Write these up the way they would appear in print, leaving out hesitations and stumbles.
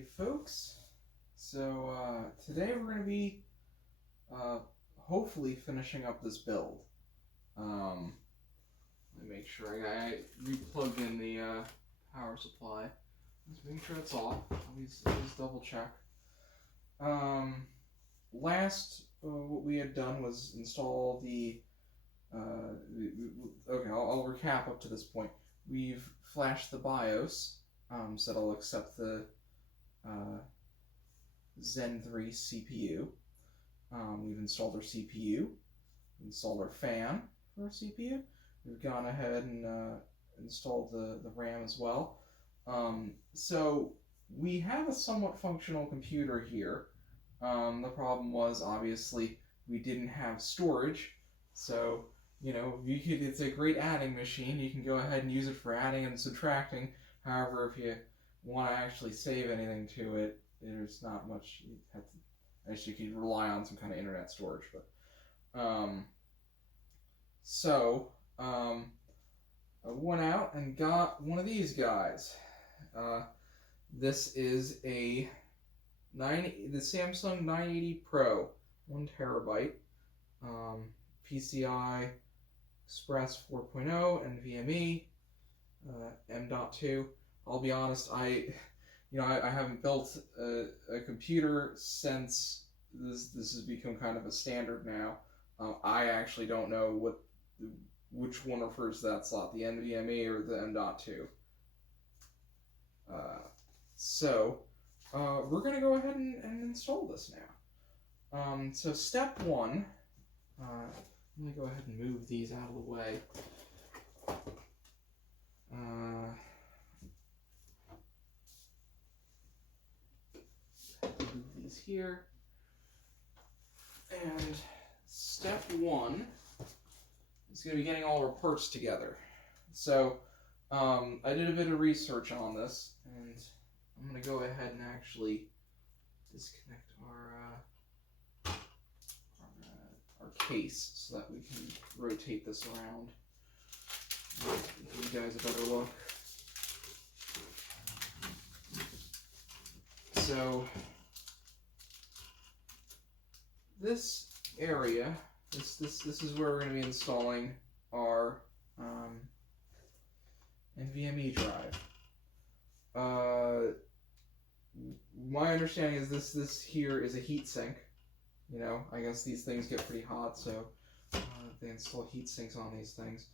Hey folks, so today we're going to be hopefully finishing up this build. Let me make sure I replugged in the power supply. Let's make sure it's off. Always double check. Last what we had done was install the okay, I'll recap up to this point. We've flashed the BIOS, so that'll accept the Zen 3 CPU. We've installed our CPU, installed our fan for our CPU. We've gone ahead and installed the RAM as well. So we have a somewhat functional computer here. The problem was, obviously, we didn't have storage. So, you know, it's a great adding machine. You can go ahead and use it for adding and subtracting. However, if you want to actually save anything to it, there's not much. You have to, actually, you can rely on some kind of internet storage. But I went out and got one of these guys. This is the Samsung 980 Pro, 1 terabyte, PCI Express 4.0, NVMe, M.2. I'll be honest, I haven't built a computer since this has become kind of a standard now. I actually don't know which one refers to that slot, the NVMe or the M.2. We're going to go ahead and install this now. So step one, let me go ahead and move these out of the way. Move these here. And step one is going to be getting all our parts together. So I did a bit of research on this, and I'm going to go ahead and actually disconnect our case so that we can rotate this around. Give you guys a better look. So this area, this is where we're going to be installing our NVMe drive. My understanding is this here is a heat sink. You know, I guess these things get pretty hot, so they install heat sinks on these things.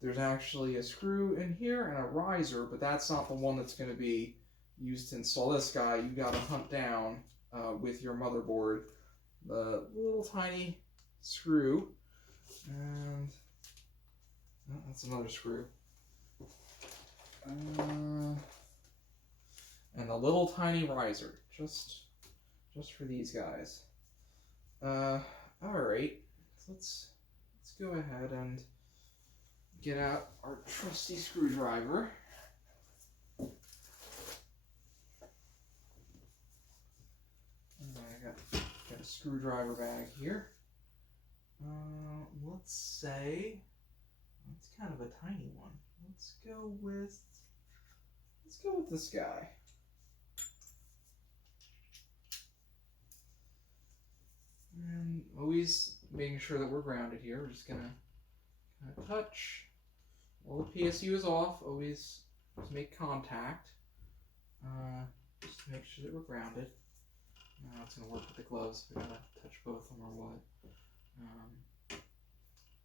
There's actually a screw in here and a riser, but that's not the one that's going to be used to install this guy. You got to hunt down with your motherboard the little tiny screw, and that's another screw. And a little tiny riser, just for these guys. Alright, let's go ahead and get out our trusty screwdriver. And I got a screwdriver bag here. Let's say it's kind of a tiny one. Let's go with this guy. And always making sure that we're grounded here. We're just gonna kind of touch. While the PSU is off, always just make contact. Just to make sure that we're grounded. Now it's gonna work with the gloves. We gotta touch both of them or what.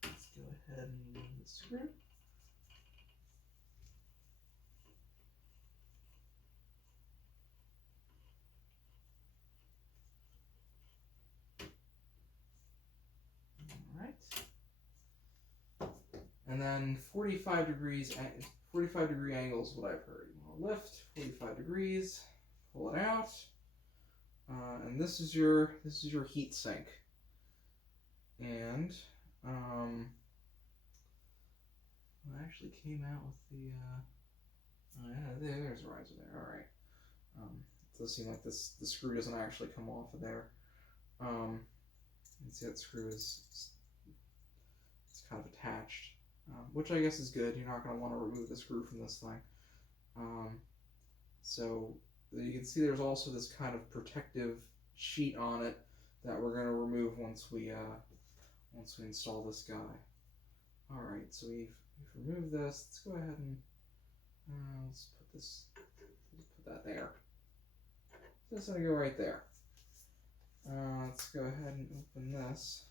Let's go ahead and remove the screw. And then 45 degree angles, what I've heard. You want to lift 45 degrees, pull it out, and this is your heat sink. And it actually came out with the oh yeah, there's a riser there. All right. It does seem like the screw doesn't actually come off of there. You can see that screw it's kind of attached. Which I guess is good. You're not going to want to remove the screw from this thing. So you can see there's also this kind of protective sheet on it that we're going to remove once we install this guy. All right, so we've removed this. Let's go ahead and let's put that there. Just gonna go right there. Let's go ahead and open this.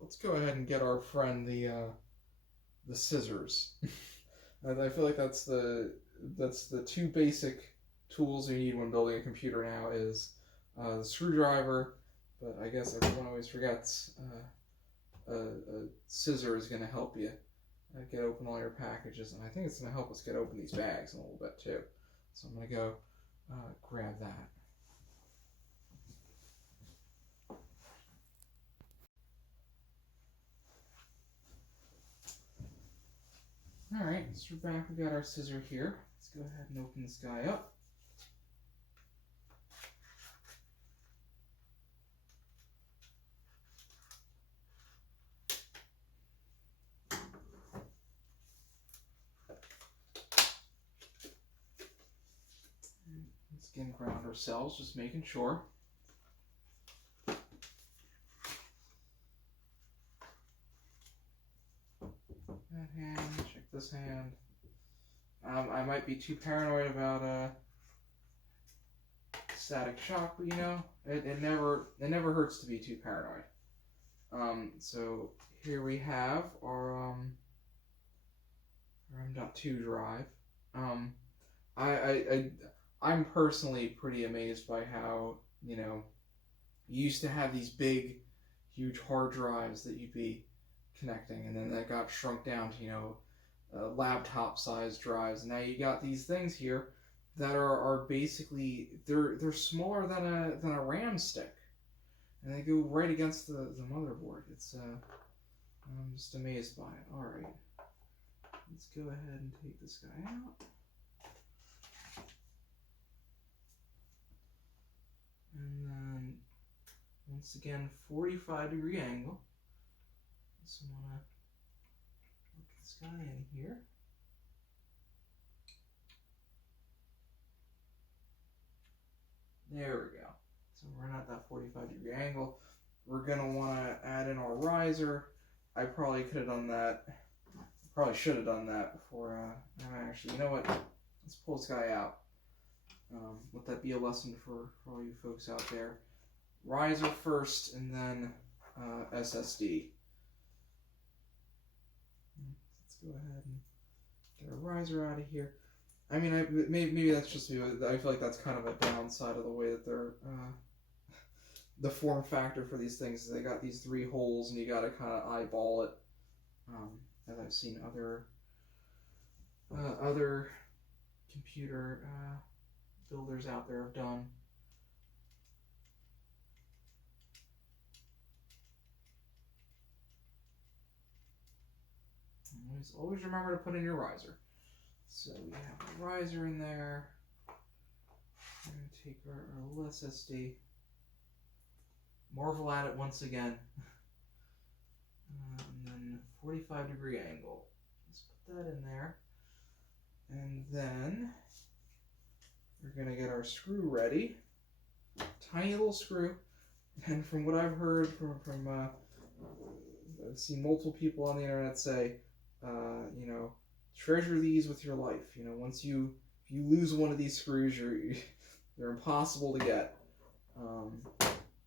Let's go ahead and get our friend the scissors. I feel like that's the two basic tools you need when building a computer now is the screwdriver, but I guess everyone always forgets a scissor is going to help you get open all your packages, and I think it's going to help us get open these bags in a little bit too. So I'm going to go grab that. Alright, so we're back. We got our scissor here. Let's go ahead and open this guy up. Let's again ground ourselves, just making sure. That hand, check this hand. I might be too paranoid about static shock, but you know, it never hurts to be too paranoid. So here we have our M.2 drive. I'm personally pretty amazed by how, you know, you used to have these big, huge hard drives that you'd be connecting, and then that got shrunk down to, you know, laptop size drives. Now you got these things here that are basically they're smaller than a RAM stick, and they go right against the motherboard. It's I'm just amazed by it. All right, let's go ahead and take this guy out. And then, once again, 45-degree angle. So I'm going to look this guy in here. There we go. So we're not at that 45-degree angle. We're going to want to add in our riser. I probably could have done that. Probably should have done that before. Actually, you know what? Let's pull this guy out. Let that be a lesson for all you folks out there. Riser first, and then SSD. Let's go ahead and get a riser out of here. I mean, maybe that's just me. I feel like that's kind of a downside of the way that they're the form factor for these things. Is they got these 3 holes, and you got to kind of eyeball it. As I've seen other computer builders out there have done. Always remember to put in your riser. So we have a riser in there. We're going to take our little SSD. Marvel at it once again. And then 45-degree angle. Let's put that in there. And then we're going to get our screw ready. Tiny little screw. And from what I've heard from I've seen multiple people on the internet say, you know, treasure these with your life. You know, once if you lose one of these screws, they're impossible to get.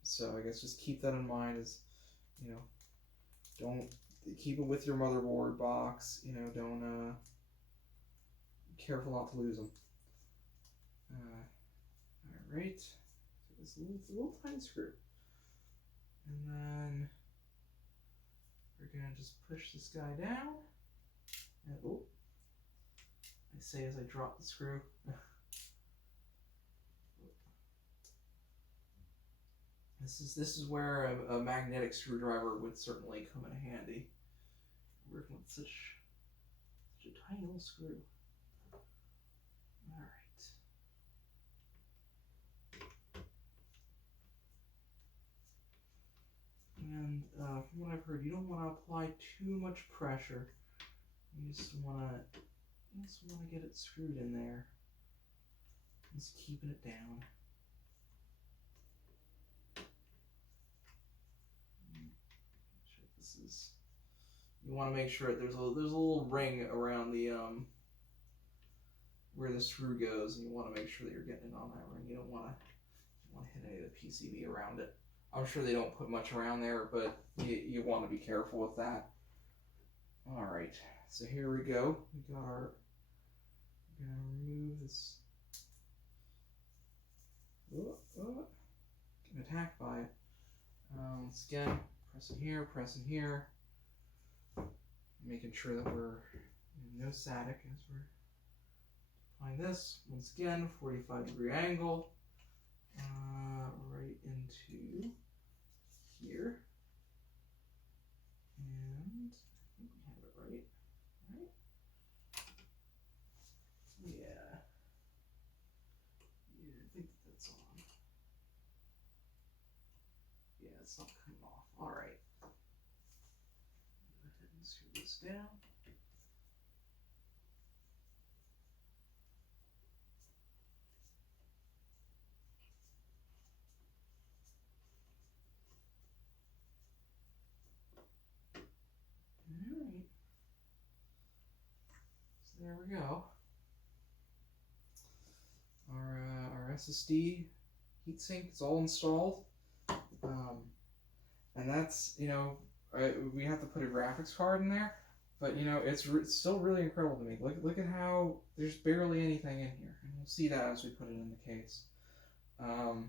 So I guess just keep that in mind. Is, you know, don't keep it with your motherboard box. You know, don't be careful not to lose them. All right, so this little tiny screw, and then we're gonna just push this guy down. And, oh, I say as I drop the screw. This is where a magnetic screwdriver would certainly come in handy. Working with such a tiny little screw. All right. And from what I've heard, you don't want to apply too much pressure. You just want to get it screwed in there. Just keeping it down. Sure this is. You want to make sure there's a little ring around the where the screw goes, and you want to make sure that you're getting it on that ring. You don't want to hit any of the PCB around it. I'm sure they don't put much around there, but you want to be careful with that. All right, so here we go. We got our. We're gonna remove this. Getting attacked by it. Once again, pressing here, making sure that we're in no static as we're applying this. Once again, 45-degree angle, right into here, and I think we have it right? Yeah. I think that's on. Yeah, it's not coming off. All right. Go ahead and screw this down. All right. So there we go. Our SSD heatsink is all installed. And that's, we have to put a graphics card in there, but it's still really incredible to me. Look at how there's barely anything in here, and we'll see that as we put it in the case. All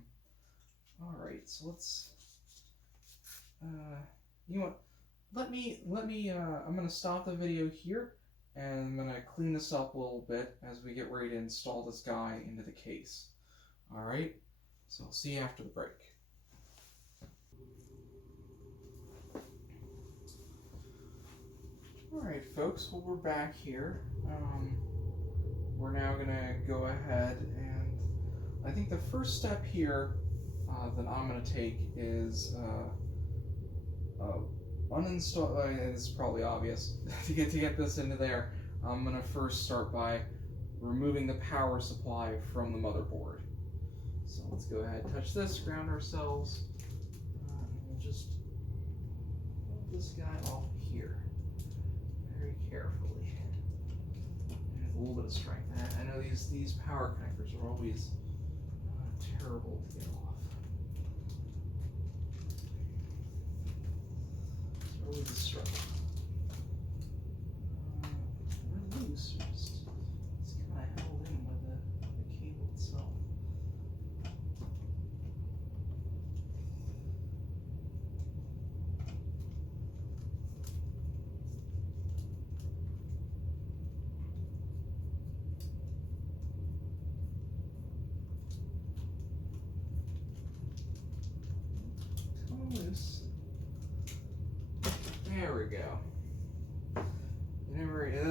right, so let's, you know what? Let me. I'm gonna stop the video here, and I'm gonna clean this up a little bit as we get ready to install this guy into the case. All right, so I'll see you after the break. Alright folks, well we're back here. We're now going to go ahead and I think the first step here that I'm going to take is uninstall, it's probably obvious, to get this into there. I'm going to first start by removing the power supply from the motherboard. So let's go ahead and touch this, ground ourselves, and we'll just pull this guy off here. Very carefully, and a little bit of strength. I know these power connectors are always terrible to get off. It's always a struggle. They're loose, or just it's kind of held in by the cable itself. Loose. There we go.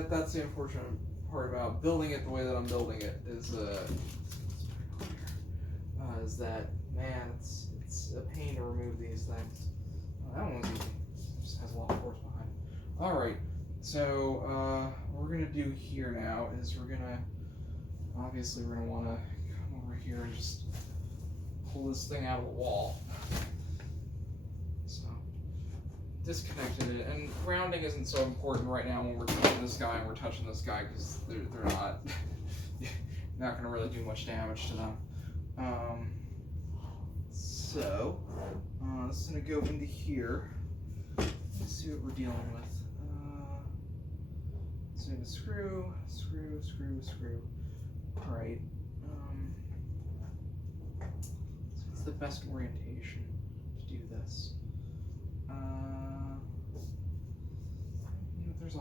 That's the unfortunate part about building it the way that I'm building it is that man, it's a pain to remove these things. That one was easy. It just has a lot of force behind it. All right, so what we're gonna do here now is we're gonna want to come over here and just pull this thing out of the wall. Disconnected it, and grounding isn't so important right now when we're touching this guy because they're not going to really do much damage to them. So this is going to go into here. Let's see what we're dealing with. So screw. All right. So it's the best orientation to do this. There's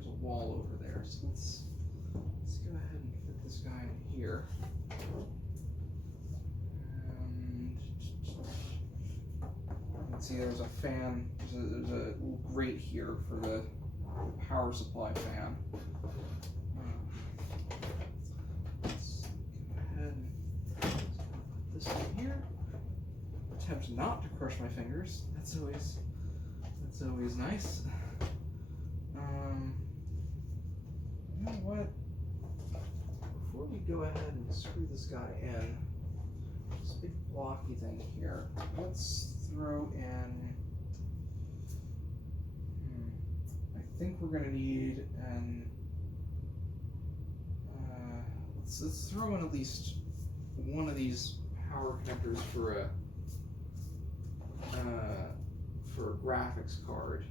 there's a wall over there, so let's go ahead and fit this guy in here. And you can see there's a fan. There's a little grate here for the power supply fan. Let's go ahead and here. Attempt not to crush my fingers. That's always nice. You know what? Before we go ahead and screw this guy in, this big blocky thing here, let's throw in. I think we're gonna need an. Let's throw in at least one of these power connectors for a graphics card.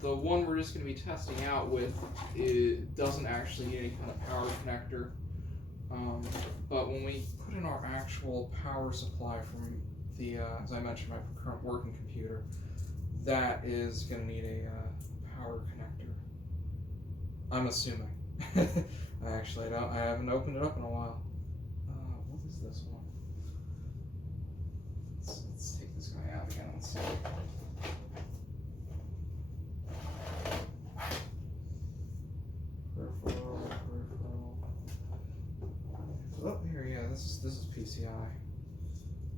The one we're just going to be testing out with, it doesn't actually need any kind of power connector. But when we put in our actual power supply from the, as I mentioned, my current working computer, that is going to need a power connector. I'm assuming. I haven't opened it up in a while. What is this one? Let's take this guy out again and see. Peripheral. Oh, here, yeah, this is PCI.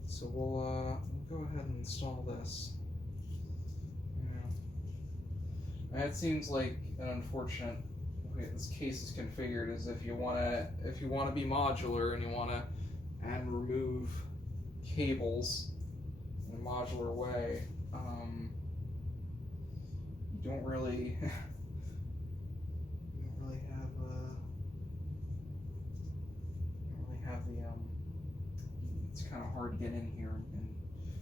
So we'll go ahead and install this. Yeah. And it seems like an unfortunate way this case is configured is if you wanna be modular and you wanna add and remove cables in a modular way, you don't really have the it's kind of hard to get in here, and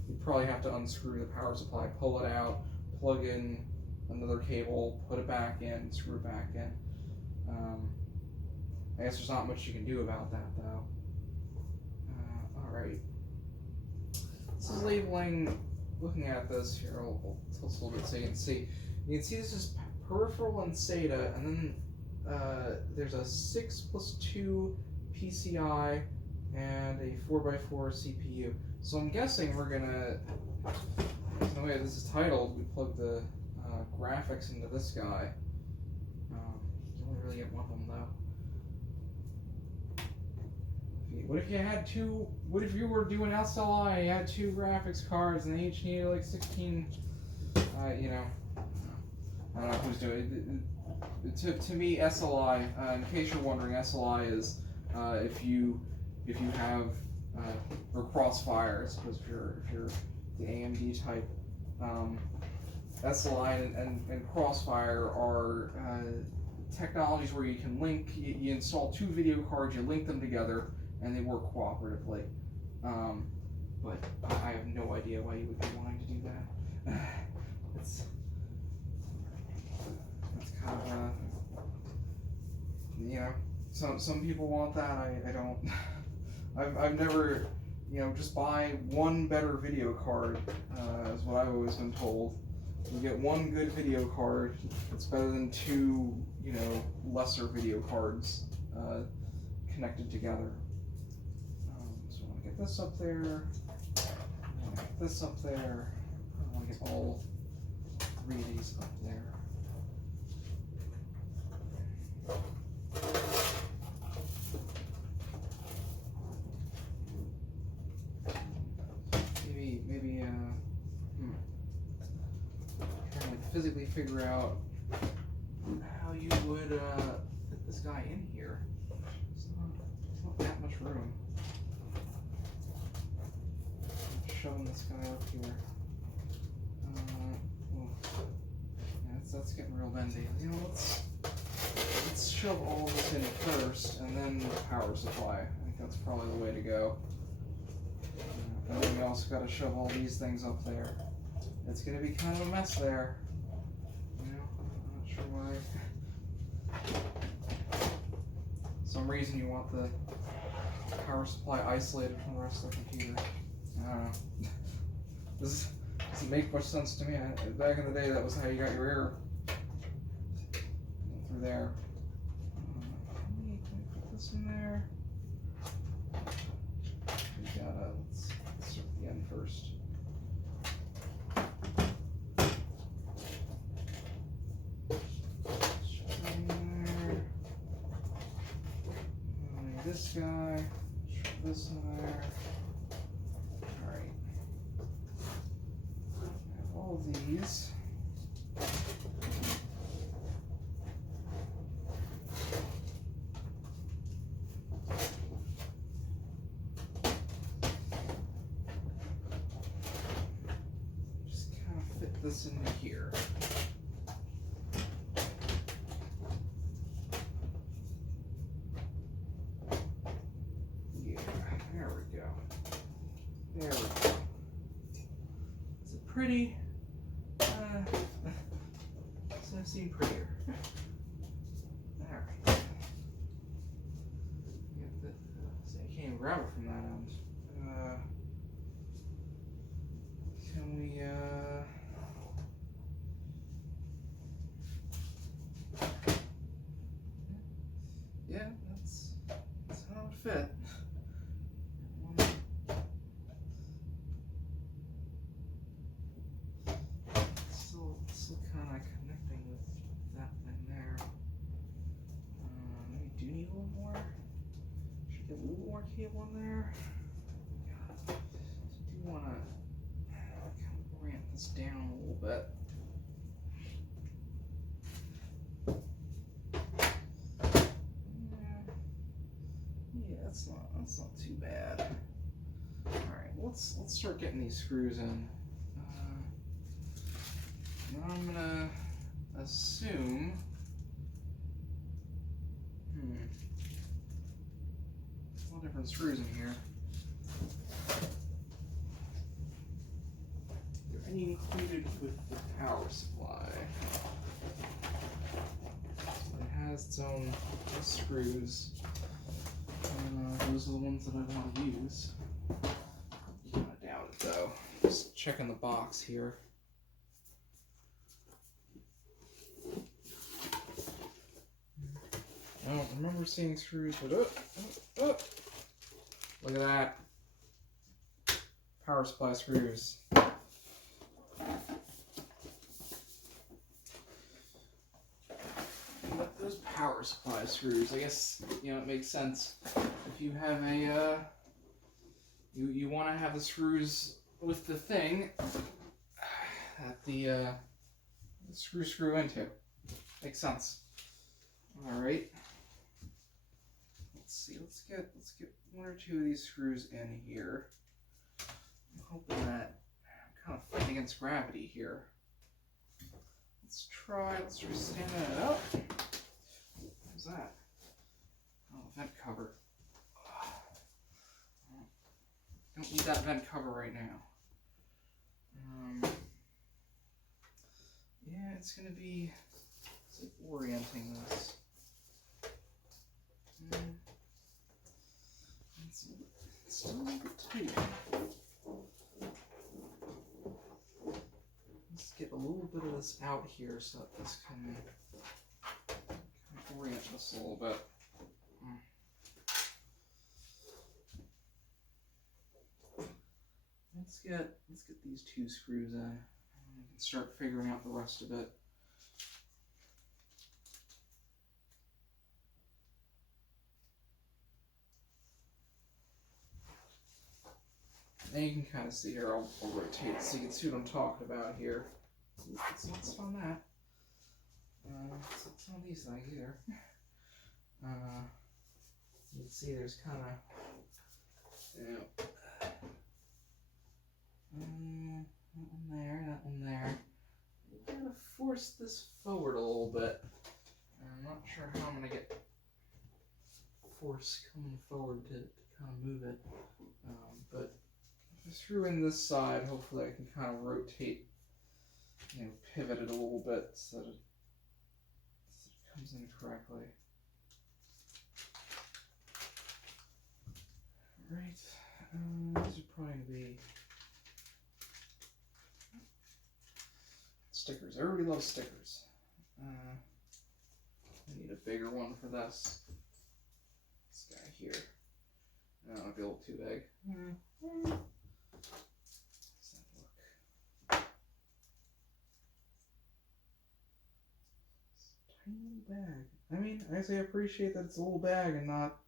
you probably have to unscrew the power supply, pull it out, plug in another cable, put it back in, screw it back in. I guess there's not much you can do about that though. Alright. This is labeling, looking at this here, I'll tilt a little bit so you can see. You can see this is peripheral and SATA, and then there's a 6+2 PCI and a 4x4 CPU. So I'm guessing we're gonna, the way this is titled, we plug the graphics into this guy. You only really get one of them though. What if you had two? What if you were doing SLI and you had two graphics cards and they each needed like 16? You know, I don't know who's doing it. To me, SLI. In case you're wondering, SLI is if you have or Crossfire, I suppose if you're the AMD type. SLI and Crossfire are technologies where you can link. You install two video cards, you link them together, and they work cooperatively. But I have no idea why you would be wanting to do that. That's kind of you know, some people want that. I don't. I've never, you know, just buy one better video card, is what I've always been told. You get one good video card, it's better than two, you know, lesser video cards connected together. So I want to get this up there, I want to get this up there, I want to get all three of these up there. Maybe trying to physically figure out how you would fit this guy in here. It's not that much room. Shoving this guy up here. Yeah, that's getting real bendy. You know, let's shove all this in first, and then the power supply. I think that's probably the way to go. And then we also got to shove all these things up there. It's going to be kind of a mess there. You know, I'm not sure why. Some reason you want the power supply isolated from the rest of the computer. I don't know. This doesn't make much sense to me. Back in the day, that was how you got your air through there. Can we put this in there? We gotta, let's start at the end first. Shove that in there. This guy, shove this in there. these. Just kind of fit this into here. Yeah, there we go. There we go. Is it pretty? I've seen prettier. Alright. See, I can't even grab it from that end. Can we, yeah, that's how it would fit. Still kind of connecting with that thing there. Maybe do need a little more. Should get a little more cable in there. So I do want to kind of ramp this down a little bit. Yeah, that's not too bad. All right, let's start getting these screws in. Now I'm gonna assume. A lot of different screws in here. Are there any included with the power supply? It has its own screws. Those are the ones that I want to use. I doubt it though. Just checking the box here. I don't remember seeing screws, but look at that. Power supply screws. Those power supply screws, I guess, it makes sense. If you have a, you want to have the screws with the thing that the screw into. Makes sense. All right. Let's see. Let's get one or two of these screws in here. I'm hoping that I'm kind of fighting against gravity here. Let's try standing it up. What's that? Oh, vent cover. Don't need that vent cover right now. Yeah, it's gonna be like orienting this. It's still a little bit tight. Let's get a little bit of this out here so that this can orient this a little bit. Let's get these two screws in, and we can start figuring out the rest of it. Now you can kind of see here, I'll rotate it so you can see what I'm talking about here. It's not on that. It's on these things either. You can see there's kind of, that one there. You gotta force this forward a little bit. I'm not sure how I'm gonna get force coming forward to kind of move it, but if I screw in this side, hopefully I can kind of rotate, pivot it a little bit so that it comes in correctly. Right, these are probably going to be stickers. Everybody loves stickers. I need a bigger one for this. This guy here. No, it'll be a little too big. How does that look? Tiny little bag. I mean, I say I appreciate that it's a little bag and not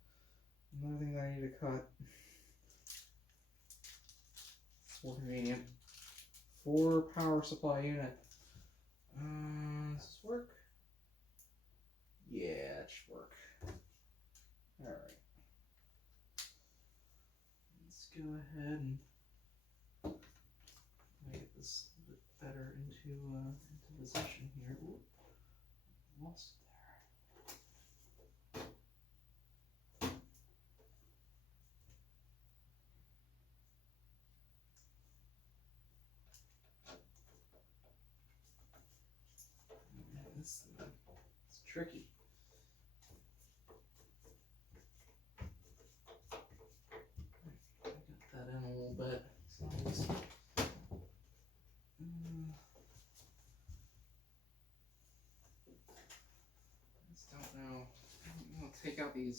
another thing that I need to cut. It's more convenient. 4 power supply unit. Does this work? Yeah, it should work. Alright. Let's go ahead and make this a bit better into position here. Ooh, lost it there. This thing, it's tricky. I got that in a little bit. So I just don't know. I'm gonna take out these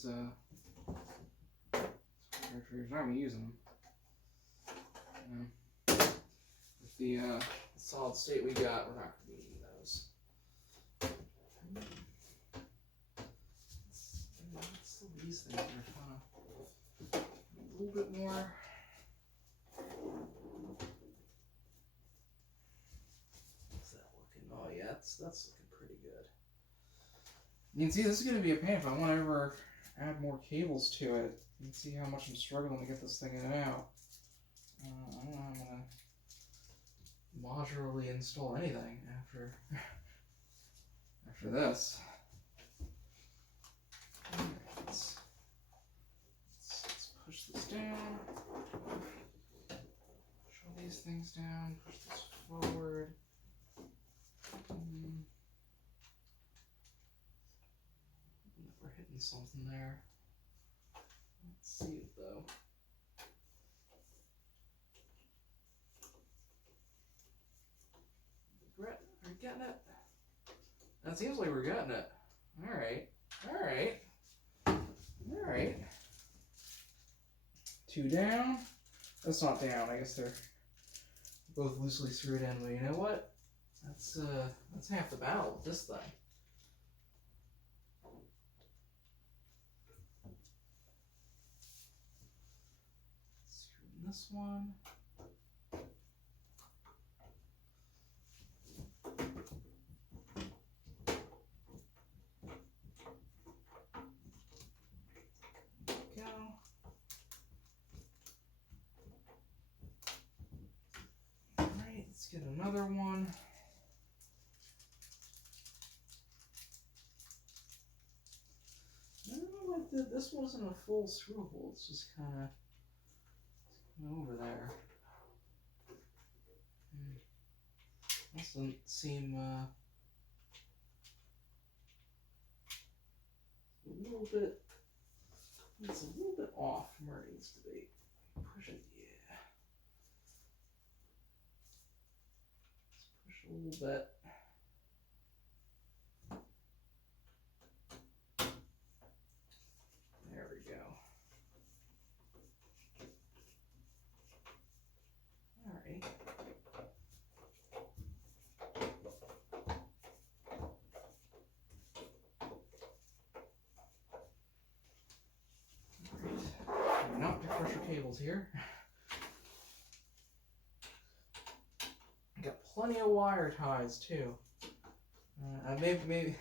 screwdrivers. I'm gonna use them. With the solid state we got, we're not gonna be needing those. Still, these things are kind of a little bit more. What's that looking? Oh yeah, that's looking pretty good. You can see this is going to be a pain if I want to ever add more cables to it. You can see how much I'm struggling to get this thing in and out. I don't know how I'm going to modularly install anything after this. Right, let's push this down. Push all these things down. Push this forward. We're hitting something there. Let's see it though. Are we getting it? That seems like we're getting it. Alright. Alright. Alright. 2 down. That's not down. I guess they're both loosely screwed in, but you know what? That's half the battle with this thing. Screw in this one. Let's get another one. I don't know what this wasn't a full screw hole, it's just kind of over there. Doesn't seem it's a little bit off from where it needs to be. Push it, yeah. Let's push a little bit. There we go. All right. Not to crush your cables here. Got plenty of wire ties too. Maybe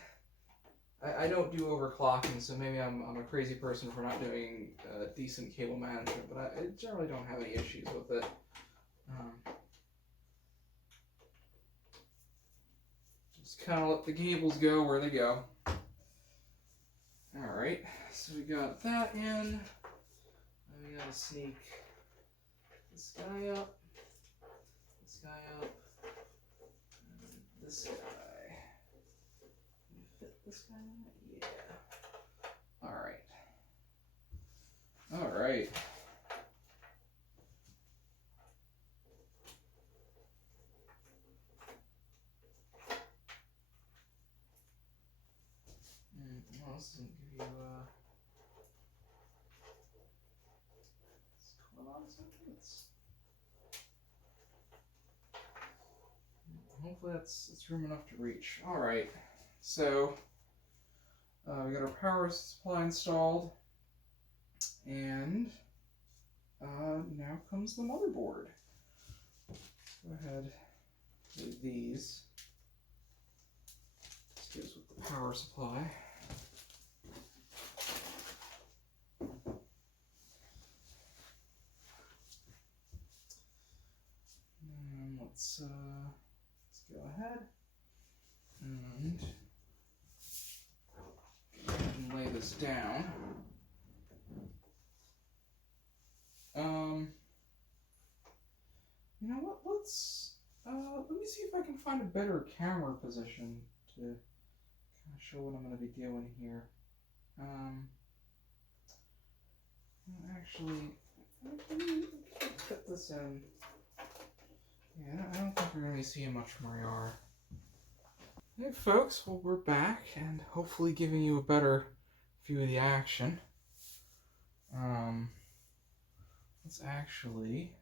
I don't do overclocking, so maybe I'm a crazy person for not doing decent cable management, but I generally don't have any issues with it. Just kind of let the cables go where they go. All right, so we got that in. We gotta sneak this guy up, and this guy. Can you fit this guy in? Yeah. Alright. Alright. Well, this doesn't give you hopefully it's room enough to reach. All right, so we got our power supply installed, and now comes the motherboard. Go ahead, With these. This goes with the power supply. And let's go ahead and lay this down. You know what? Let me see if I can find a better camera position to kind of show what I'm going to be doing here. Actually, let me put this in. Yeah, I don't think we're going to be seeing much from where we are. Hey folks, well we're back and hopefully giving you a better view of the action. Let's actually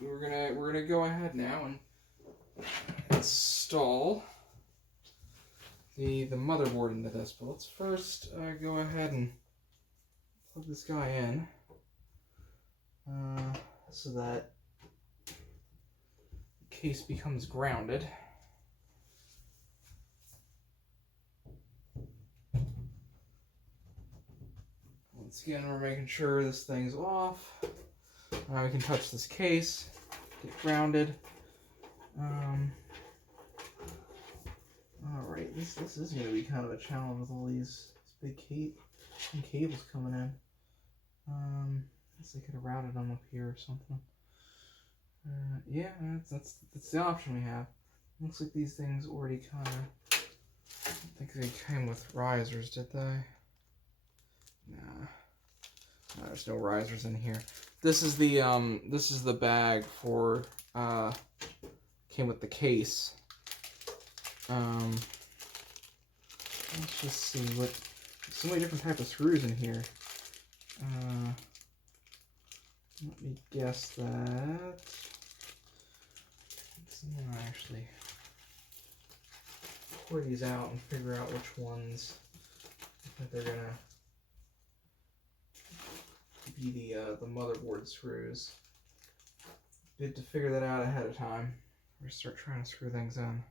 we're gonna go ahead now and install the motherboard into this, but let's first go ahead and plug this guy in so that the case becomes grounded. Once again, we're making sure this thing's off. Now we can touch this case, get grounded. Alright, this is going to be kind of a challenge with all these big cables coming in. I guess I could have routed them up here or something. Yeah, that's the option we have. Looks like these things already kind of... I don't think they came with risers, did they? Nah. No, there's no risers in here. This is the bag for came with the case. Let's just see what. There's so many different types of screws in here. Let me guess that. Someone actually pour these out and figure out which ones that they're gonna be the motherboard screws. Good to figure that out ahead of time. We're start trying to screw things in.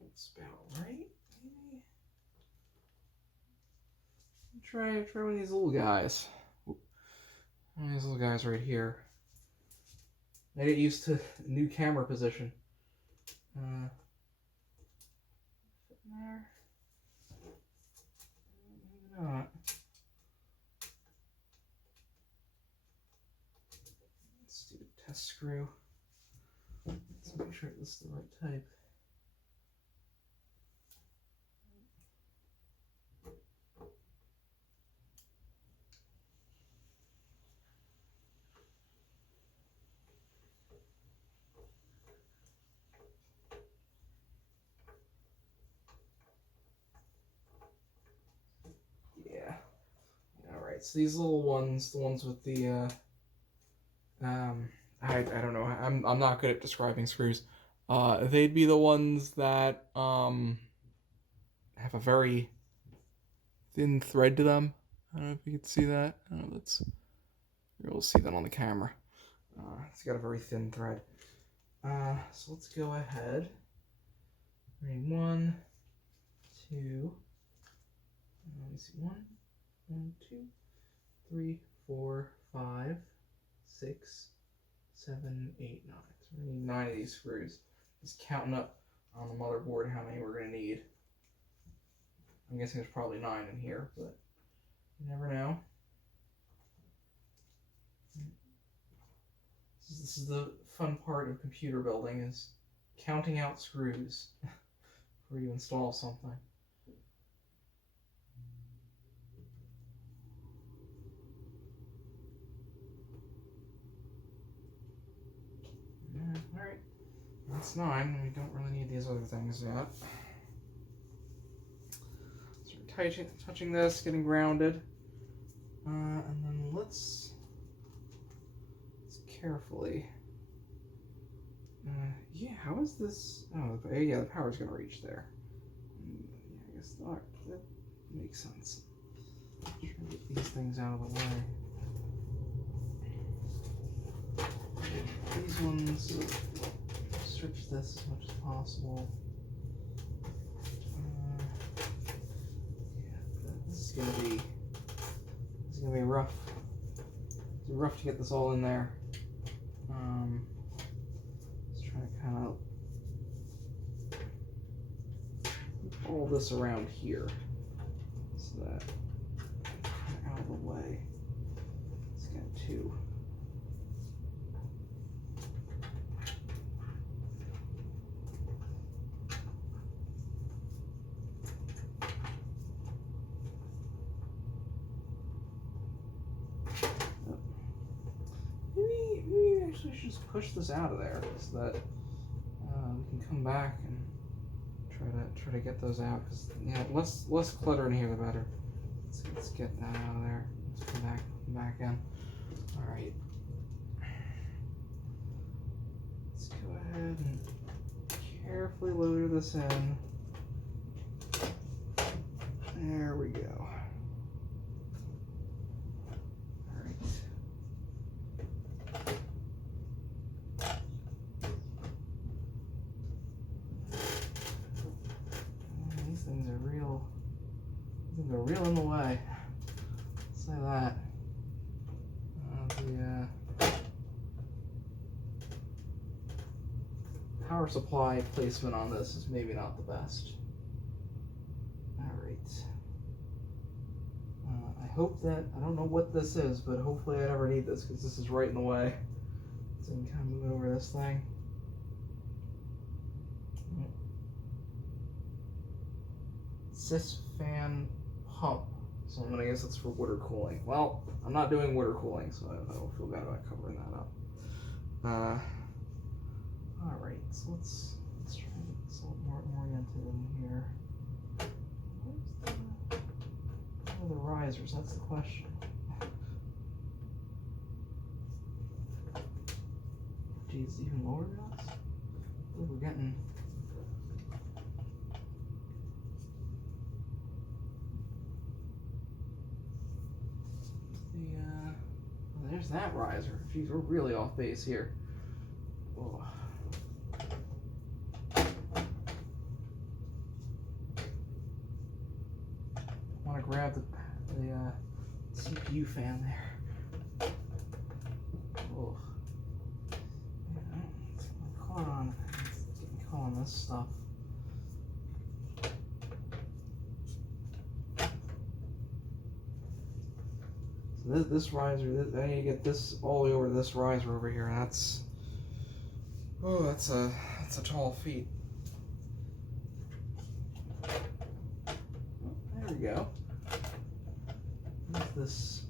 That's about right, maybe. Try one of these little guys. One of these little guys right here. I get used to new camera position. Fit in there. Maybe not. Let's do a test screw. Let's make sure this is the right type. So these little ones, the ones with the, I don't know, I'm not good at describing screws. They'd be the ones that, have a very thin thread to them. I don't know if you can see that. I don't know, you're able to see that on the camera. It's got a very thin thread. So let's go ahead. Ready, 1, 2, let me see, 1, 2, 3, 4, 5, 6, 7, 8, 9. So we need 9 of these screws. Just counting up on the motherboard how many we're going to need. I'm guessing there's probably 9 in here, but you never know. This is the fun part of computer building, is counting out screws before you install something. Alright, that's 9. We don't really need these other things yet. So we're touching this, getting grounded. And then let's carefully... yeah, how is this... Oh, yeah, the power's going to reach there. Yeah, I guess that makes sense. Try to get these things out of the way. These ones, stretch this as much as possible. Yeah, this is gonna be rough. It's rough to get this all in there. Let's try to kind of move all this around here so that out of the way. It's got two. I should just push this out of there so that we can come back and try to get those out. Because yeah, less clutter in here the better. Let's get that out of there. Let's come back in. All right. Let's go ahead and carefully load this in. There we go. They're real in the way. Say that. The power supply placement on this is maybe not the best. Alright. I hope that, I don't know what this is, but hopefully I never need this because this is right in the way. So I can kind of move over this thing. Sys fan pump. So I'm gonna guess it's for water cooling. Well, I'm not doing water cooling, so I don't feel bad about covering that up. All right, so let's try to get this a little more oriented in here. Where are the risers? That's the question. Geez, even lower than us? Look, we're getting. There's that riser. Geez, we're really off base here. Oh. I want to grab the CPU fan there. Oh. Yeah, it's getting caught on this stuff. This riser, I need to get this all the way over to this riser over here. That's a tall feat. There we go. What's this?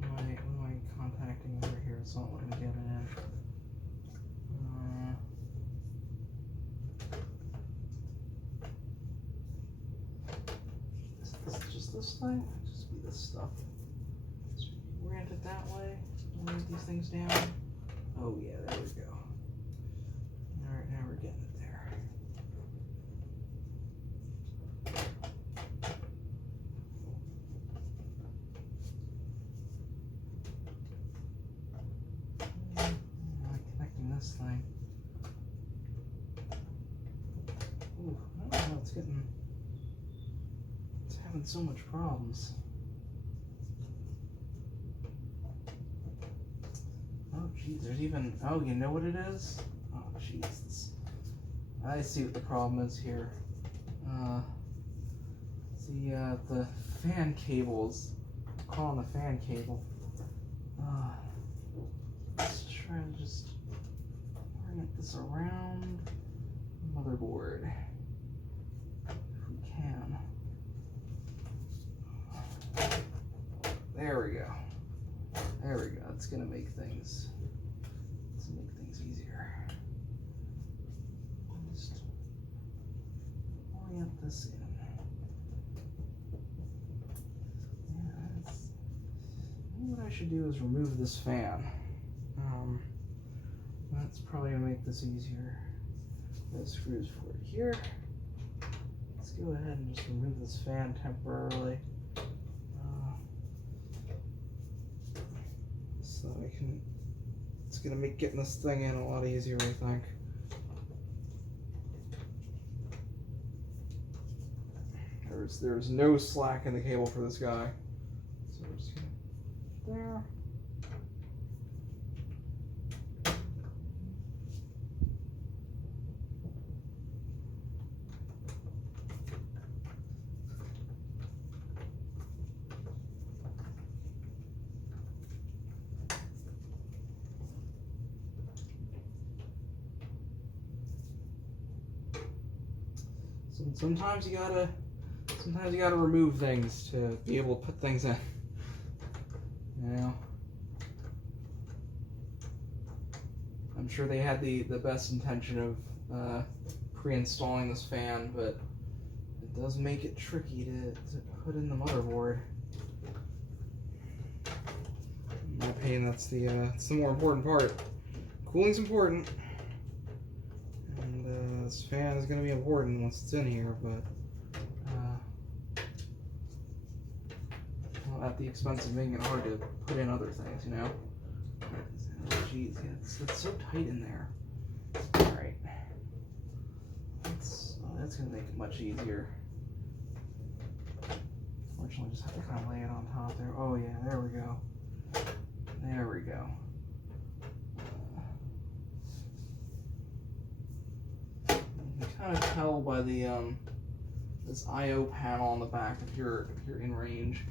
What am I contacting over here? It's not letting me get it in. Is this just this thing? This stuff. So orient it that way. Orient these things down. Oh yeah, there we go. Alright, now we're getting it there. Now connecting this thing. Ooh, I don't know, it's having so much problems. Oh, geez, there's even, oh, you know what it is? Oh, jeez, I see what the problem is here. The fan cables, calling the fan cable. Let's try to just orient this around the motherboard, if we can. There we go. There we go. It's gonna make things easier. Just orient this in. Yeah, what I should do is remove this fan. That's probably gonna make this easier. Those screws for it here. Let's go ahead and just remove this fan temporarily. So it's gonna make getting this thing in a lot easier, I think. There's no slack in the cable for this guy. So we're just gonna there. Sometimes you gotta remove things to be able to put things in. You know, I'm sure they had the best intention of pre-installing this fan, but it does make it tricky to put in the motherboard. In my opinion, it's the more important part. Cooling's important. This fan is going to be important once it's in here, but well, at the expense of making it hard to put in other things, you know? Oh, jeez, yeah, it's so tight in there. Alright. That's going to make it much easier. Unfortunately, I just have to kind of lay it on top there. Oh, yeah, there we go. There we go. You can kind of tell by the this I/O panel on the back if you're in range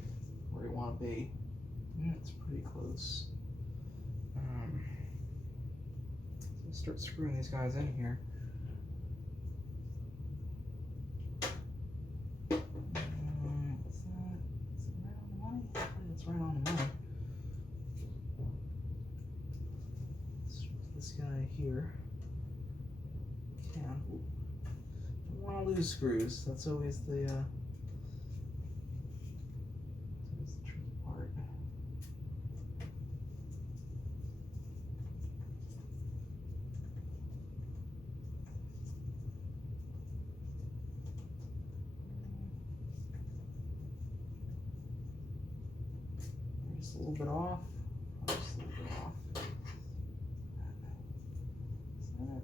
where you want to be. Yeah, it's pretty close. So start screwing these guys in here. What's that? Is it right on the money? I think it's right on the money. Let's put this guy here. Don't want to lose screws. That's always the tricky part. Just a little bit off. Just a little bit off. Is that it?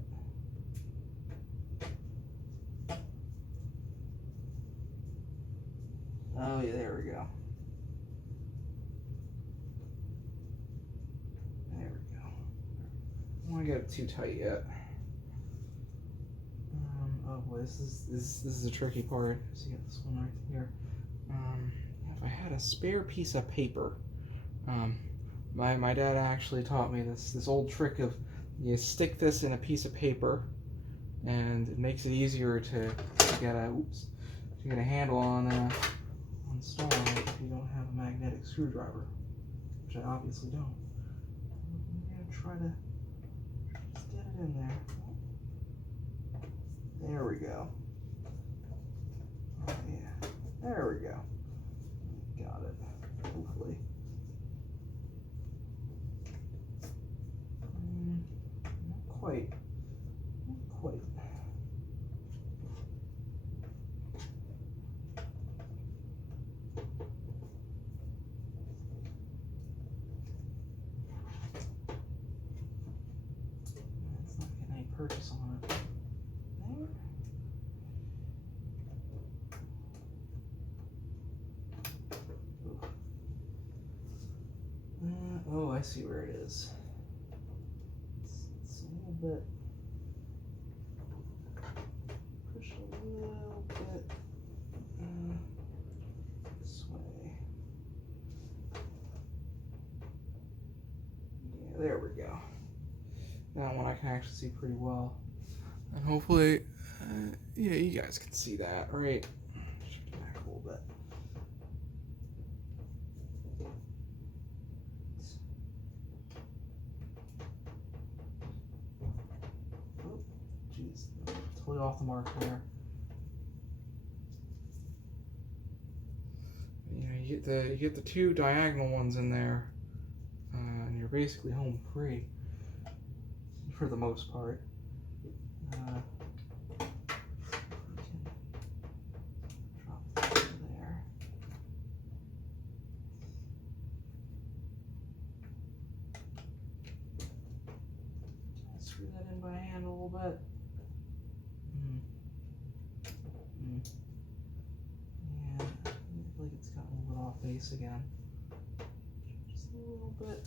Oh yeah, there we go. There we go. I don't want to get it too tight yet. Oh boy, this is a tricky part. So you got this one right here. If I had a spare piece of paper, my dad actually taught me this old trick of you stick this in a piece of paper, and it makes it easier to get a handle on installing it if you don't have a magnetic screwdriver, which I obviously don't. I'm going to try to just get it in there. There we go. Oh yeah, there we go. Got it, hopefully. Not quite. Not quite. Purchase on it. There. Oh, I see where it is. It's a little bit pushed a little bit this way. Yeah, there we go. That one I can actually see pretty well. And hopefully, yeah, you guys can see that, right? Shift it back a little bit. Oh, jeez, totally off the mark there. You know, you get the two diagonal ones in there, and you're basically home free. For the most part. Drop that there. base again. Just a little bit.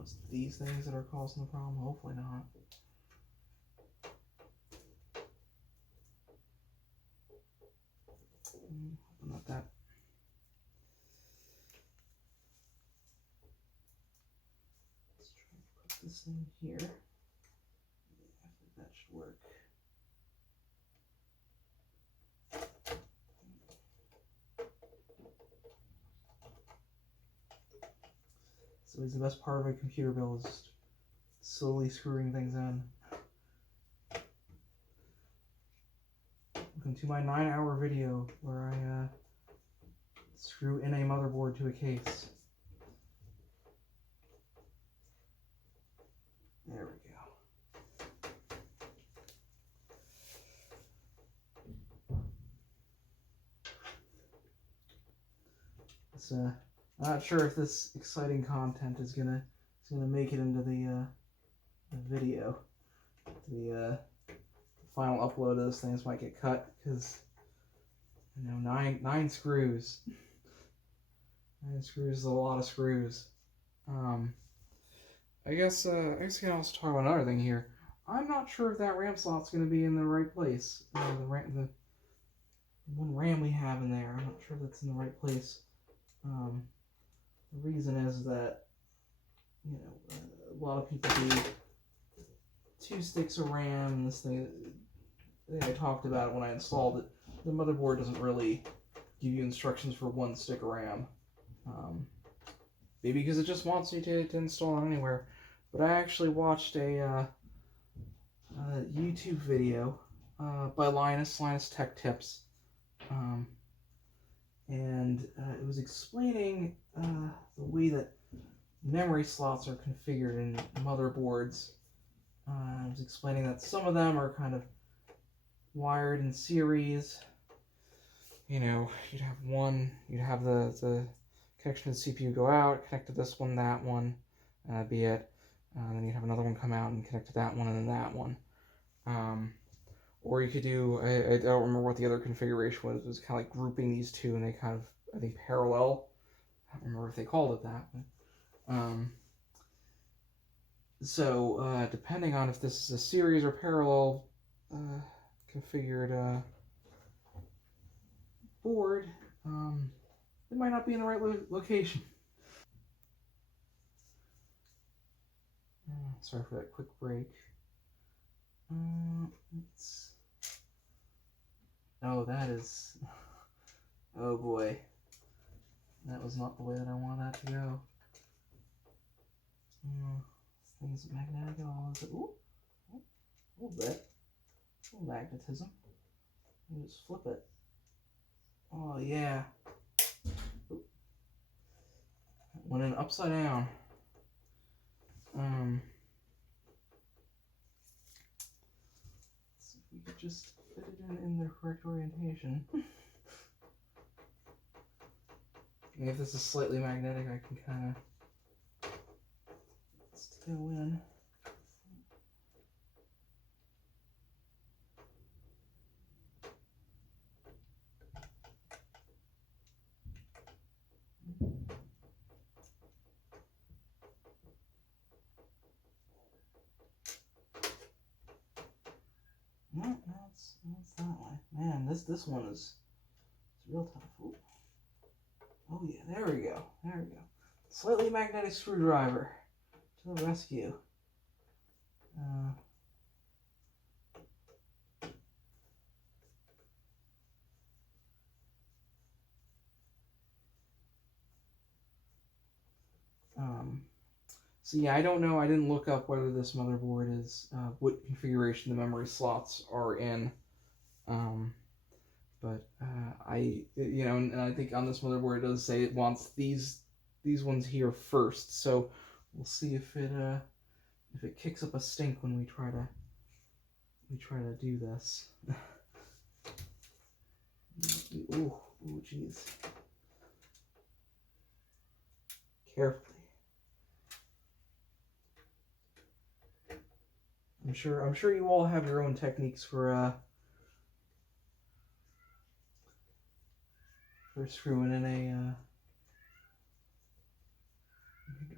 It's these things that are causing the problem. Hopefully not. Not that. Let's try and put this thing here. Yeah, I think that should work. So it's the best part of a computer build is just slowly screwing things in. Welcome to my 9-hour video where I screw in a motherboard to a case. There we go. So, I'm not sure if this exciting content is gonna make it into the video. The final upload of this thing might get cut because, you know, nine screws. 9 screws is a lot of screws. I guess we can also talk about another thing here. I'm not sure if that RAM slot's going to be in the right place. The one RAM we have in there, I'm not sure if that's in the right place. The reason is that, you know, a lot of people do 2 sticks of RAM, and this thing, I think I talked about it when I installed it. The motherboard doesn't really give you instructions for 1 stick of RAM. Maybe because it just wants you to install it anywhere. But I actually watched a YouTube video by Linus Tech Tips. And it was explaining the way that memory slots are configured in motherboards. I was explaining that some of them are kind of wired in series. You know, you'd have the connection to the CPU go out, connect to this one, that one, be it. Then you'd have another one come out and connect to that one and then that one. Or you could do, I don't remember what the other configuration was. It was kind of like grouping these two and they kind of, I think, parallel. I don't remember if they called it that. But, so, depending on if this is a series or parallel configured board, it might not be in the right location. Sorry for that quick break. Oh, that is... Oh boy. That was not the way that I wanted that to go. This thing's magnetic at all, is it? Ooh, a little bit. A little magnetism. You just flip it. Oh yeah. Ooh. Went in upside down. So if we could just fit it in the correct orientation. And if this is slightly magnetic, I can kind of just go in. No, that's that way. Man, this one is real tough. Ooh. Oh yeah, there we go. There we go. Slightly magnetic screwdriver to the rescue. So yeah, I don't know. I didn't look up whether this motherboard is what configuration the memory slots are in. But and I think on this motherboard it does say it wants these ones here first. So we'll see if it kicks up a stink when we try to do this. Ooh, jeez. Carefully. I'm sure you all have your own techniques for screwing in a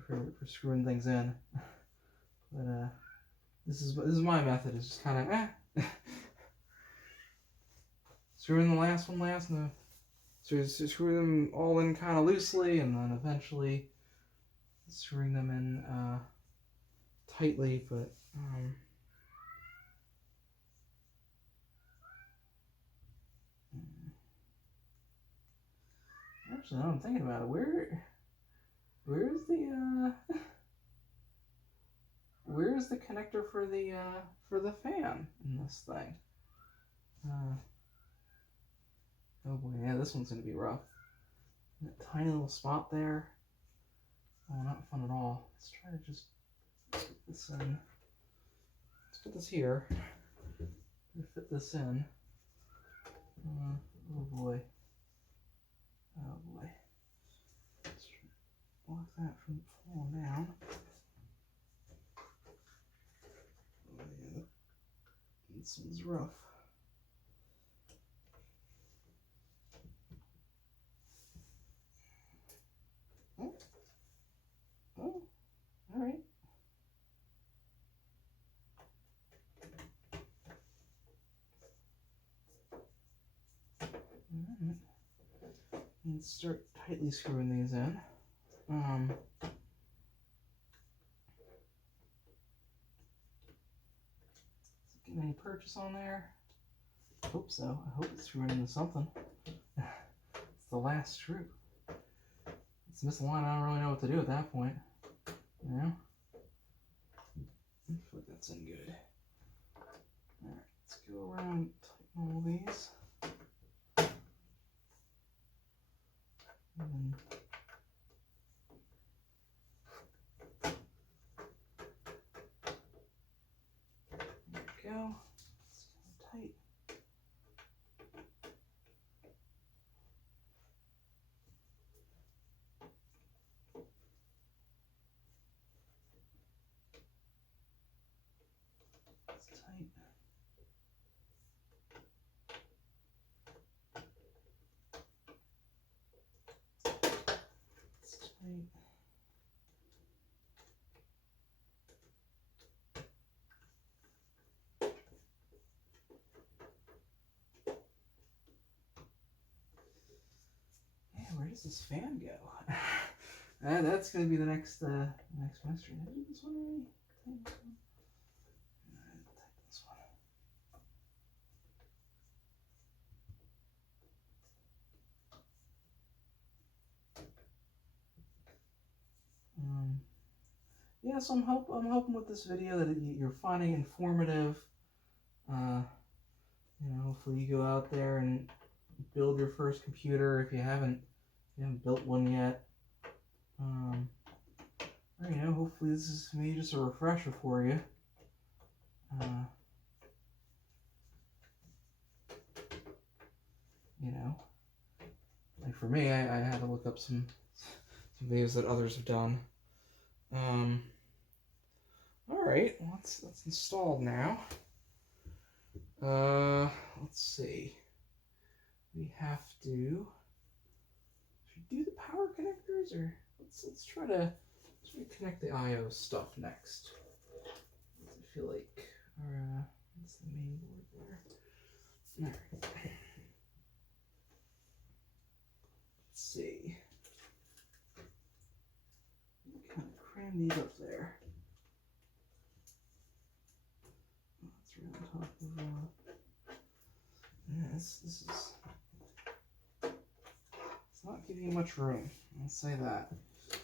for screwing things in. But this is my method. It's just kind of screw in the last one last, and so screw them all in kind of loosely, and then eventually screwing them in tightly. But actually, now I'm thinking about it. Where's the connector for the fan in this thing? Oh boy, yeah, this one's gonna be rough. That tiny little spot there. Oh, not fun at all. Let's try to just put this in. Let's put this here. Fit this in. Oh boy. Oh boy. Let's block that from falling down. Oh yeah, this one's rough. Oh, all right. Let's start tightly screwing these in. Getting any purchase on there? I hope so. I hope it's screwing into something. It's the last screw. It's misaligned. I don't really know what to do at that point. You know? Hopefully that's in good. Alright, let's go around and tighten all these. And there we go. It's kind of tight. It's tight. It's tight. Yeah, where does this fan go? That's gonna be the next mystery. Did I do this one already? Type this one. Yeah, so I'm hoping with this video that you're finding informative. You know, hopefully you go out there and build your first computer if you haven't built one yet. Or, you know, hopefully this is maybe just a refresher for you. You know, like for me, I had to look up some videos that others have done. All right, well, that's installed now. Let's see. We have to. Should we do the power connectors, or let's try to connect the I/O stuff next. I feel like our that's the main board there. All right. Let's see. Kind of cram these up there. That's right on top of. Yeah, this is. It's not giving you much room. I'll say that. There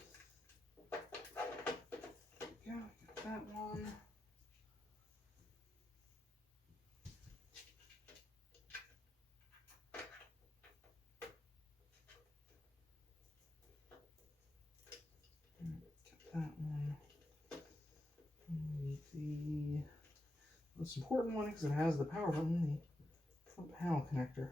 we go. Got that one. That one. The most important one because it has the power button, the front panel connector.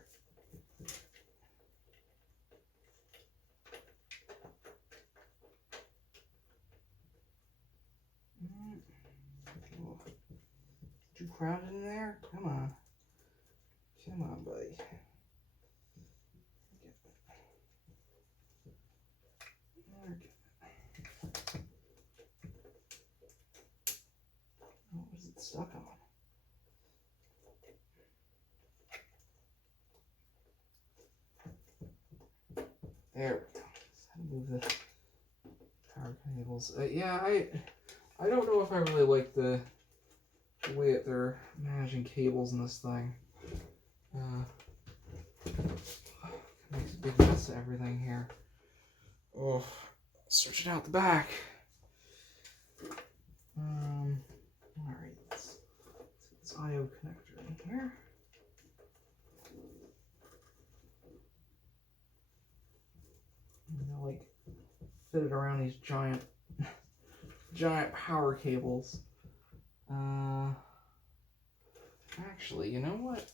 crowded in there? Come on. Come on, buddy. What was it stuck on? There we go. Just had to move the power cables. Yeah, I don't know if I really like the way that they're managing cables in this thing. Makes a big mess of everything here. Oh, stretch it out the back. Alright, let's get this I/O connector in here. And like fit it around these giant power cables. Actually, you know what?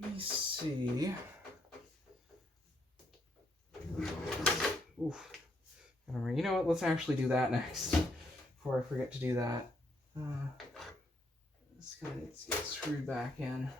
Let me see. Oof. You know what? Let's actually do that next before I forget to do that. This guy needs to get screwed back in.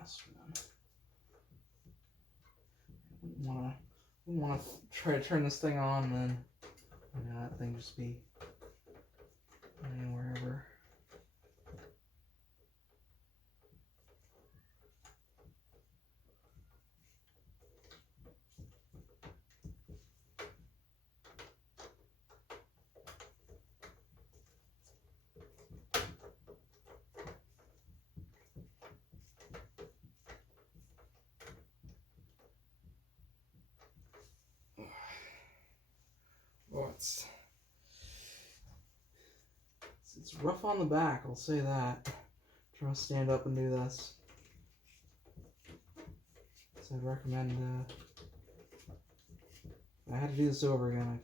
Last one. Wouldn't want to try to turn this thing on, and then that thing just be wherever. Oh, it's rough on the back, I'll say that. Trying to stand up and do this. So I'd recommend, if I had to do this over again, I'd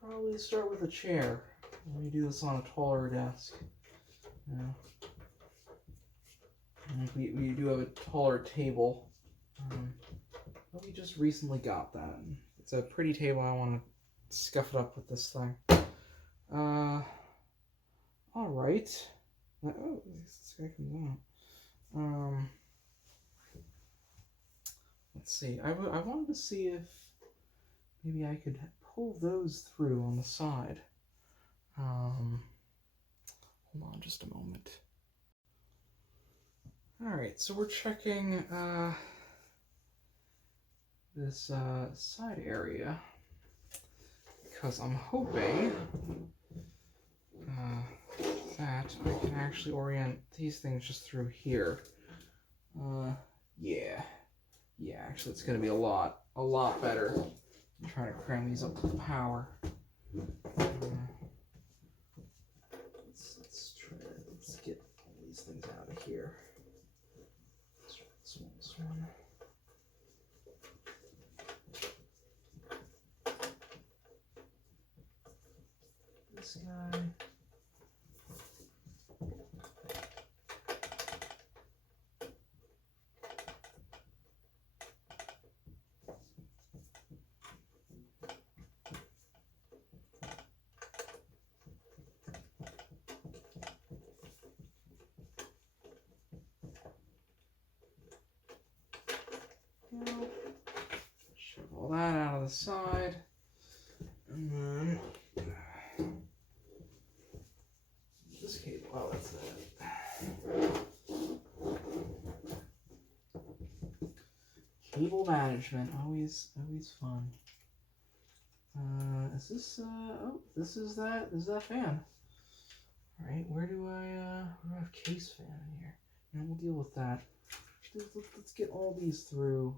probably start with a chair. When you do this on a taller desk. We do have a taller table. But we just recently got that. It's a pretty table. I want to scuff it up with this thing. Alright. Oh, this guy comes out. Let's see. I wanted to see if maybe I could pull those through on the side. Hold on just a moment. Alright, so we're checking this side area because I'm hoping that I can actually orient these things just through here. Yeah, actually it's going to be a lot better than trying to cram these up with power. Let's get all these things out of here. Let's try the smallest one. This guy. Shove all that out of the side, and then this cable. Oh, that's it. Cable management, always fun. Is this? Oh, this is that. This is that fan. All right, where do I have case fan in here? And we'll deal with that. Let's get all these through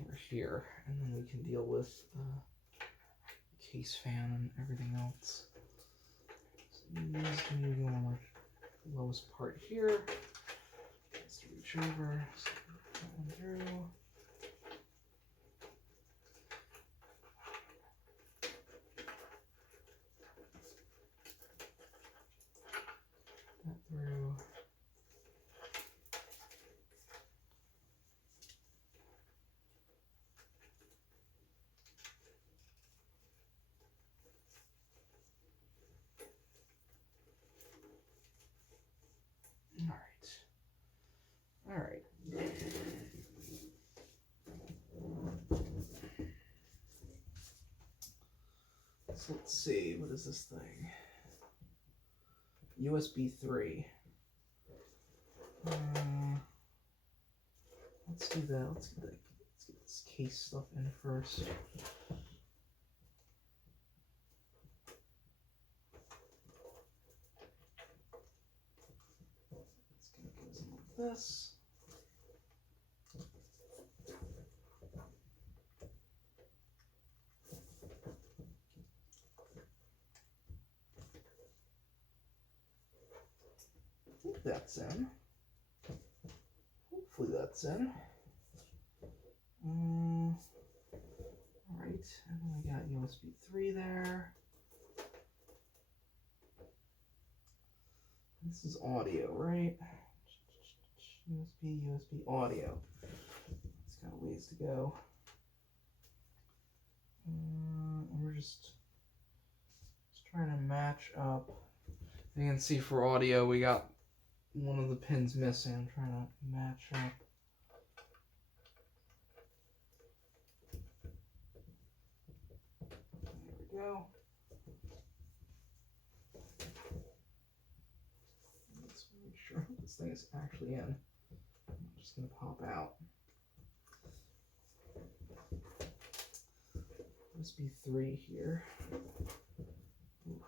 over here, and then we can deal with case fan and everything else. So these need to go on the lowest part here. Let's reach over, so that one through. That through. All right. So let's see, what is this thing? USB 3. Let's do that. Let's get this case stuff in first. Let's get some like this. I think that's in. Hopefully that's in. Alright, and then we got USB 3 there. This is audio, right? USB audio. It's got a ways to go. And we're just trying to match up. You can see for audio, we got one of the pins missing. I'm trying to match up. There we go. Let's make sure this thing is actually in. I'm just going to pop out. USB 3 here. Ooh,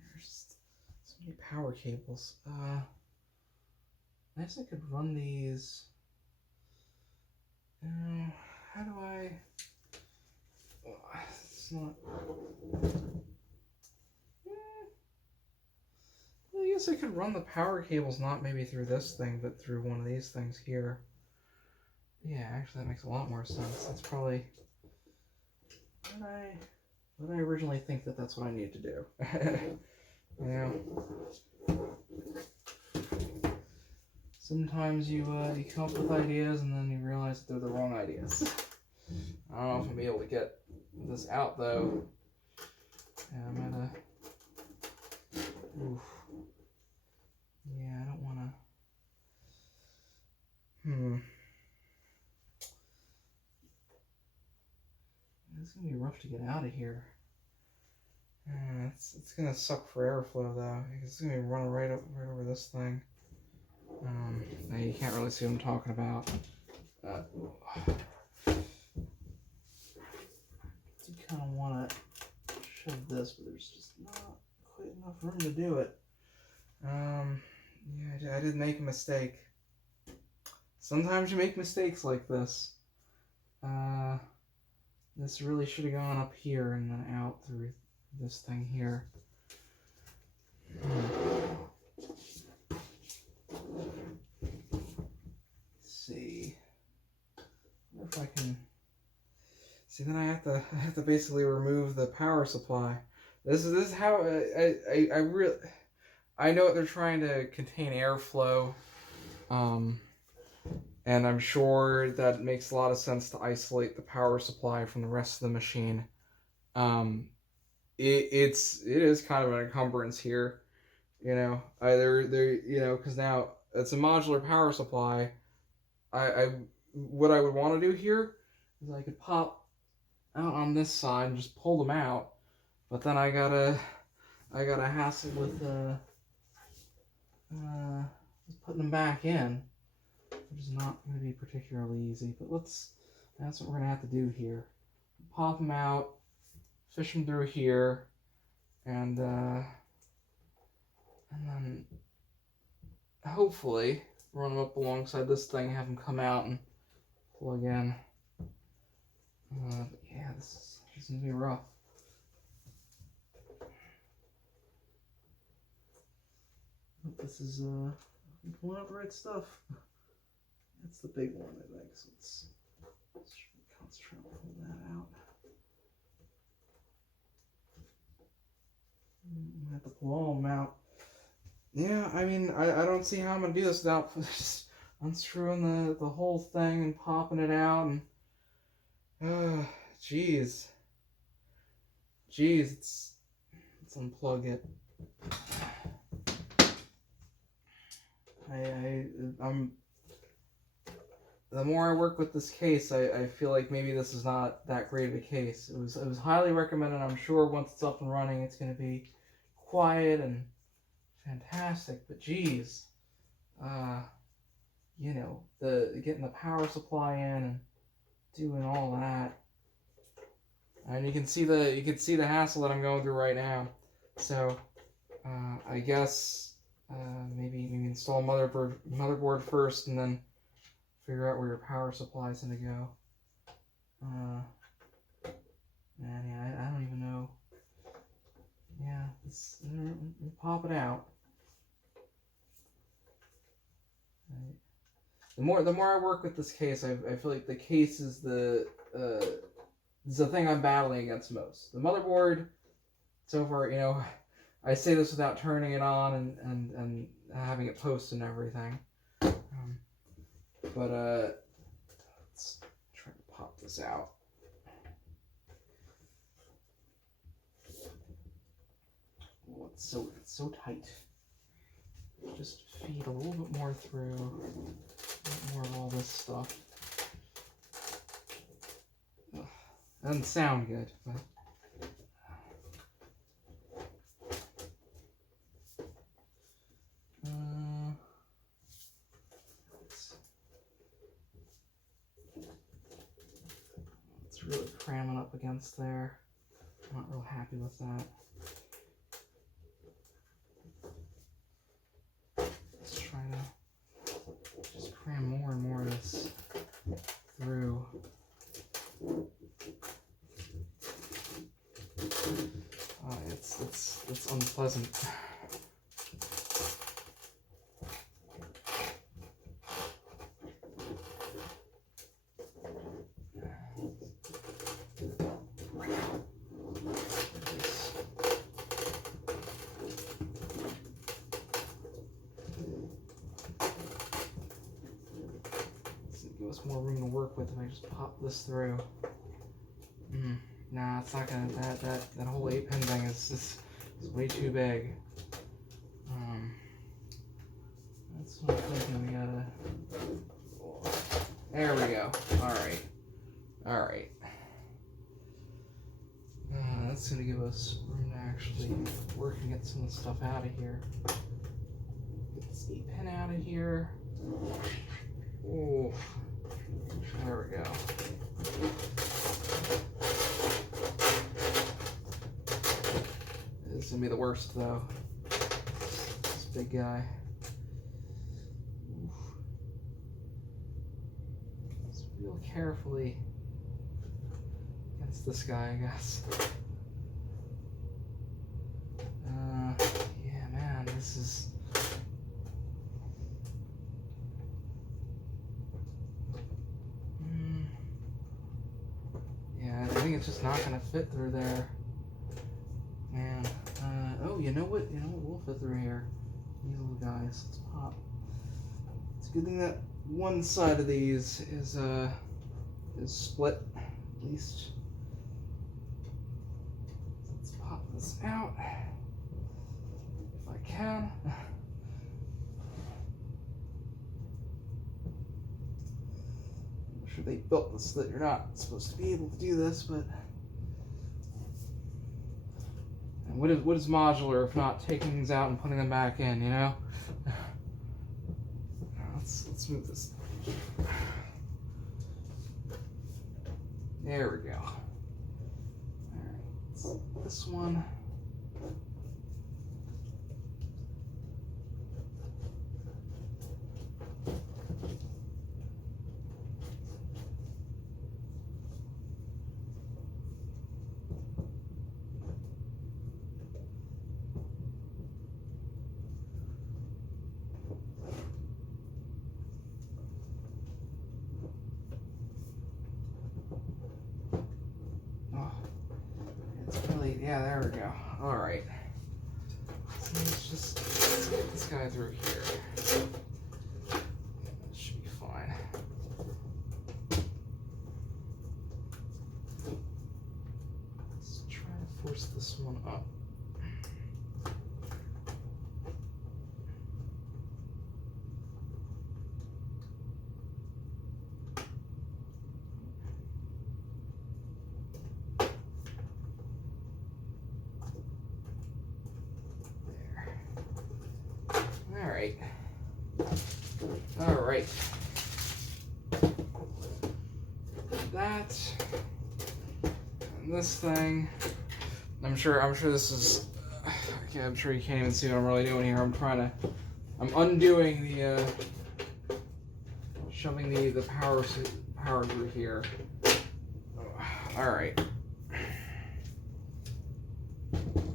there's so many power cables. I guess I could run these. How do I? It's not. I guess I could run the power cables not maybe through this thing, but through one of these things here. Yeah, actually, that makes a lot more sense. That's probably. What I originally think that's what I need to do. You know. Sometimes you come up with ideas and then you realize that they're the wrong ideas. I don't know if I'm be able to get this out though. Yeah, I'm at a. Oof. Yeah, I don't want to. It's gonna be rough to get out of here. It's gonna suck for airflow though. It's gonna be running right over this thing. Now you can't really see what I'm talking about. You kind of want to shove this, but there's just not quite enough room to do it. Yeah, I did make a mistake. Sometimes you make mistakes like this. This really should have gone up here and then out through this thing here. See if I can see. Then I have to basically remove the power supply. This is how I know they're trying to contain airflow, and I'm sure that it makes a lot of sense to isolate the power supply from the rest of the machine. It is kind of an encumbrance here, you know. Because now it's a modular power supply. What I would want to do here is I could pop out on this side and just pull them out, but then I gotta hassle with putting them back in, which is not going to be particularly easy. But that's what we're gonna have to do here. Pop them out, fish them through here, and then hopefully run them up alongside this thing, have them come out and plug in. But yeah, this is gonna be rough. Hope this is I'm pulling out the right stuff. That's the big one, I think. So let's concentrate on pulling that out. I have to pull all of them out. Yeah, I mean, I don't see how I'm gonna do this without just unscrewing the whole thing and popping it out and jeez, let's unplug it. I'm the more I work with this case, I feel like maybe this is not that great of a case. It was highly recommended. I'm sure once it's up and running, it's going to be quiet and fantastic. But geez, you know, getting the power supply in and doing all that, and you can see the hassle that I'm going through right now. So I guess maybe install motherboard first, and then figure out where your power supply is going to go. Man, yeah, I don't even know. Yeah, we'll pop it out. Right. The more I work with this case, I feel like the case is the thing I'm battling against most. The motherboard, so far, you know, I say this without turning it on and having it post and everything. But let's try to pop this out. Oh, it's so tight. Just feed a little bit more through, a bit more of all this stuff. Ugh, doesn't sound good, but. Really cramming up against there. I'm not real happy with that. Let's try to just cram more and more of this through. It's unpleasant. Give us more room to work with if I just pop this through. Nah, it's not gonna. That whole 8-pin thing is way too big. That's what I'm thinking. We gotta. There we go. All right. That's gonna give us room to actually work and get some of the stuff out of here. Get this 8-pin out of here. Oh. There we go. This is gonna be the worst though. This big guy. Oof. Just real carefully against this guy, I guess. Yeah, man, this is. I think it's just not gonna fit through there, man. Oh, you know what? Will fit through here. These little guys. Let's pop. It's a good thing that one side of these is split, at least. Let's pop this out if I can. They built this so that you're not supposed to be able to do this, but and what is modular if not taking things out and putting them back in, you know? Let's move this. There we go. All right, this one. Yeah, there we go. Alright. So let's get this guy through here. That should be fine. Let's try to force this one up. Alright. That and this thing. I'm sure this is okay, I'm sure you can't even see what I'm really doing here. I'm undoing the shoving the power through here. Alright.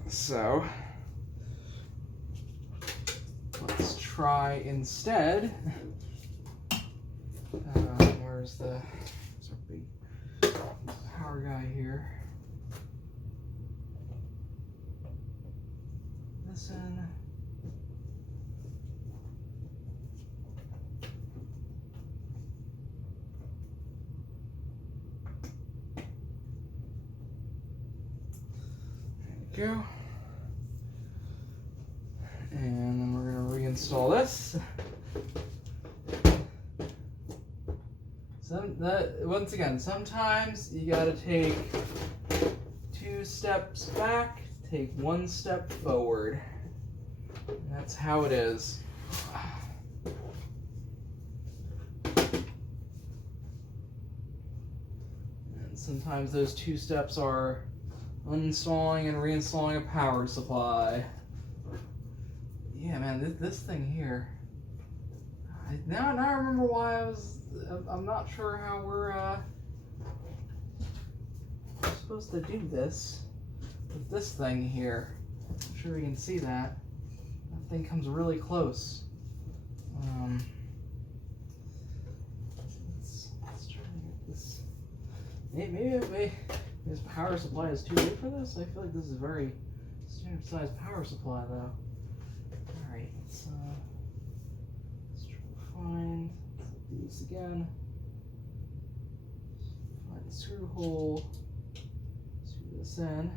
So let's try instead. Where's our big power guy here? This in. There we go. And then we're going to reinstall this. Once again, sometimes you got to take 2 steps back, take 1 step forward. And that's how it is. And sometimes those 2 steps are uninstalling and reinstalling a power supply. Yeah, man, this thing here. Now I remember why I'm not sure how we're supposed to do this with this thing here. I'm sure you can see that. That thing comes really close. Let's try to get this. Maybe this power supply is too big for this. I feel like this is a very standard size power supply though. Alright, let's try to find these again. Find the screw hole. Screw this in.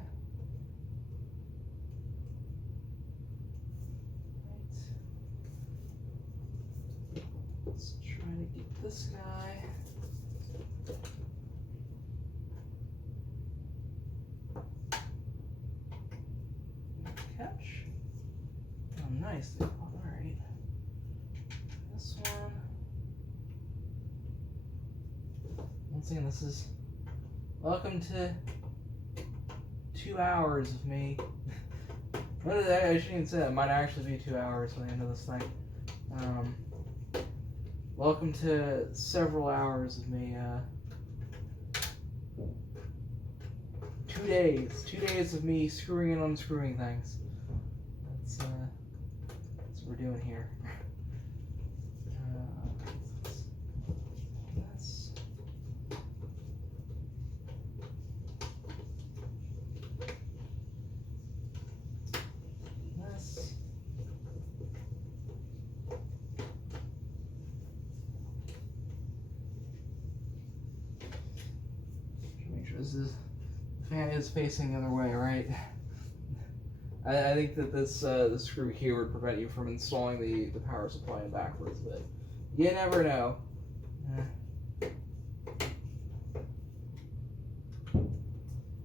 Right. Let's try to get this guy. Catch. Oh, nice. Alright. This one. Once again, this is welcome to 2 hours of me. I shouldn't even say that. It might actually be 2 hours by the end of this thing. Welcome to several hours of me. 2 days. 2 days of me screwing and unscrewing things. That's what we're doing here. The fan is facing the other way, right? I think that this the screw here would prevent you from installing the power supply in backwards, but you never know.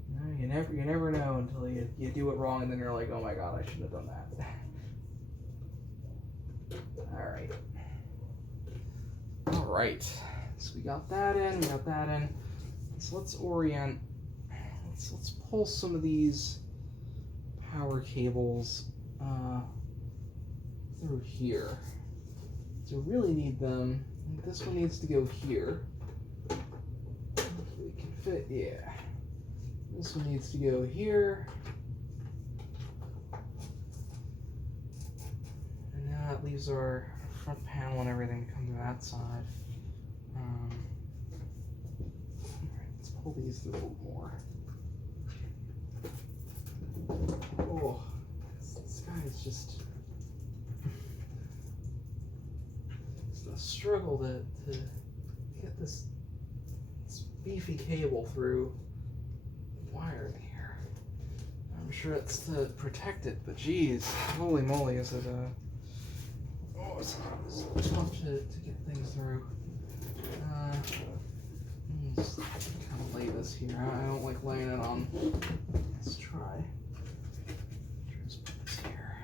No, you never know until you do it wrong, and then you're like, oh my god, I shouldn't have done that. All right. So we got that in. So let's orient. Let's pull some of these power cables through here. So we really need them. This one needs to go here. Hopefully it can fit. Yeah. This one needs to go here. And now that leaves our front panel and everything to come to that side. Pull these through a little more. Oh, this guy is just it's a struggle to get this beefy cable through the wire here. I'm sure it's to protect it, but geez, holy moly, is it it's tough to get things through. Just kind of lay this here. I don't like laying it on. Let's try. Just put this here.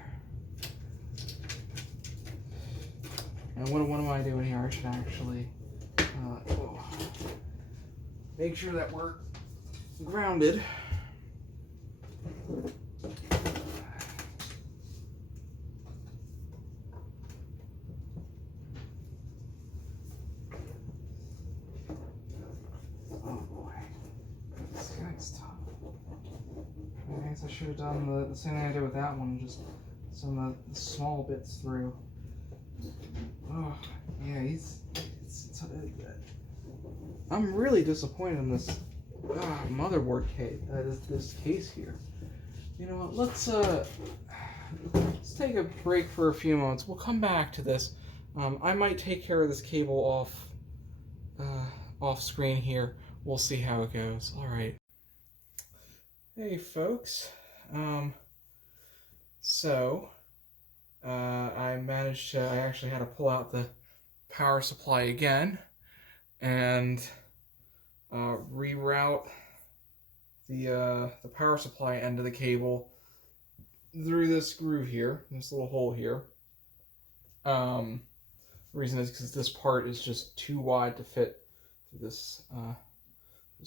And what am I doing here? I should actually make sure that we're grounded. I should have done the same thing I did with that one, just some of the small bits through. Oh, yeah, I'm really disappointed in this motherboard case, this case here. You know what, let's take a break for a few moments. We'll come back to this. I might take care of this cable off screen here. We'll see how it goes. All right. Hey folks, I actually had to pull out the power supply again and reroute the power supply end of the cable through this groove here, this little hole here. The reason is because this part is just too wide to fit through this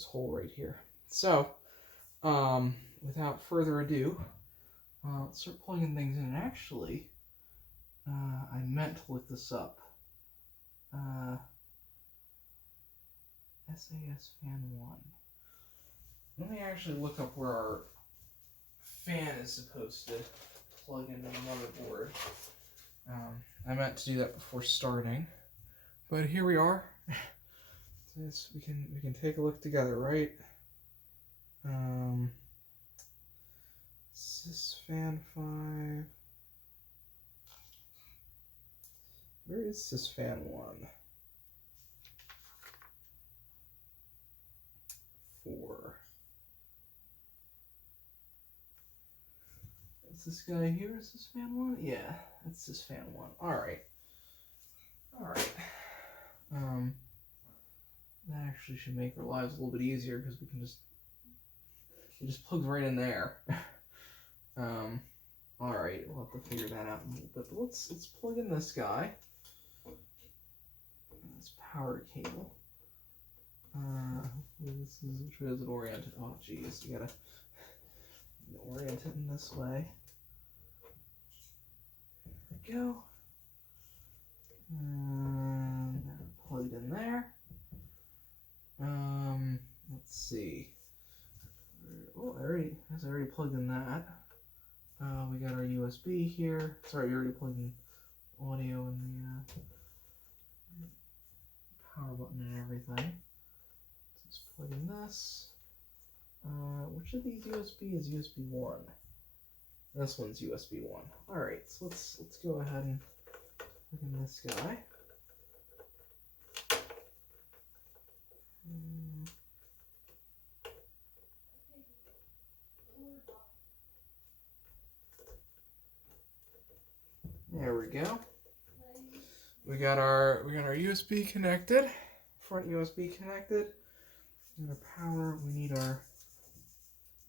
hole right here. So, without further ado, let's start plugging things in. And actually, I meant to look this up. SAS fan 1. Let me actually look up where our fan is supposed to plug into the motherboard. I meant to do that before starting, but here we are. So we can take a look together, right? Sysfan 5. Where is Sysfan 1? 4. Is this guy here? Is Sysfan 1? Yeah, that's Sysfan 1. Alright. Alright. That actually should make our lives a little bit easier because it just plugs right in there. Alright, we'll have to figure that out in a little bit. But let's plug in this guy. This power cable. Which way is it oriented? Oh geez, you gotta orient it in this way. There we go. And plugged in there. Let's see. Oh, I already plugged in that. We got our USB here. Sorry, we already plugged in audio and the power button and everything. So let's plug in this. Which of these USB is USB 1? This one's USB 1. Alright, so let's go ahead and plug in this guy. There we go. We got our USB connected, front USB connected. We got our power. We need our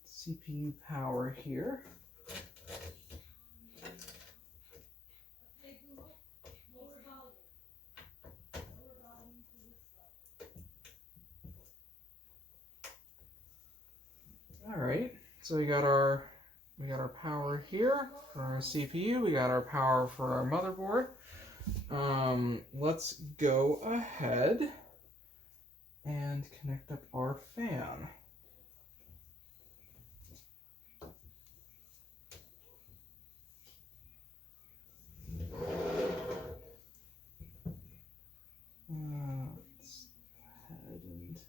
CPU power here. All right. So we got our power here for our CPU. We got our power for our motherboard. Let's go ahead and connect up our fan. Let's go ahead and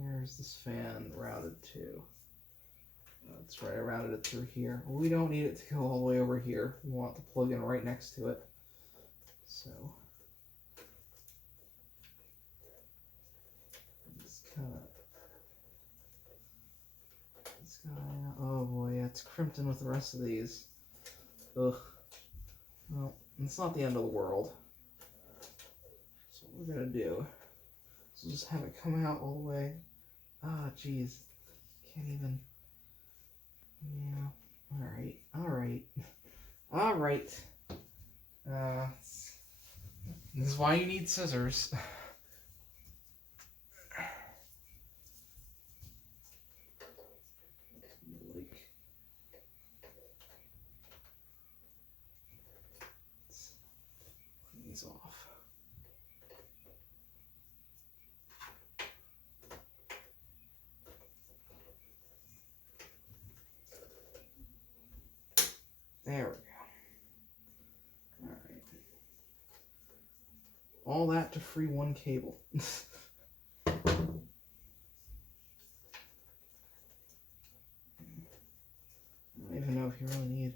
where's this fan routed to? That's right, I rounded it through here. We don't need it to go all the way over here. We want the plug-in right next to it. So just kind of this guy. Oh boy, yeah, it's crimped in with the rest of these. Ugh. Well, it's not the end of the world. So what we're gonna do is just have it come out all the way. Ah, jeez, can't even. Yeah. All right. All right. All right. This is why you need scissors. Clean these off. There we go. All right. All that to free one cable. I don't even know if you really need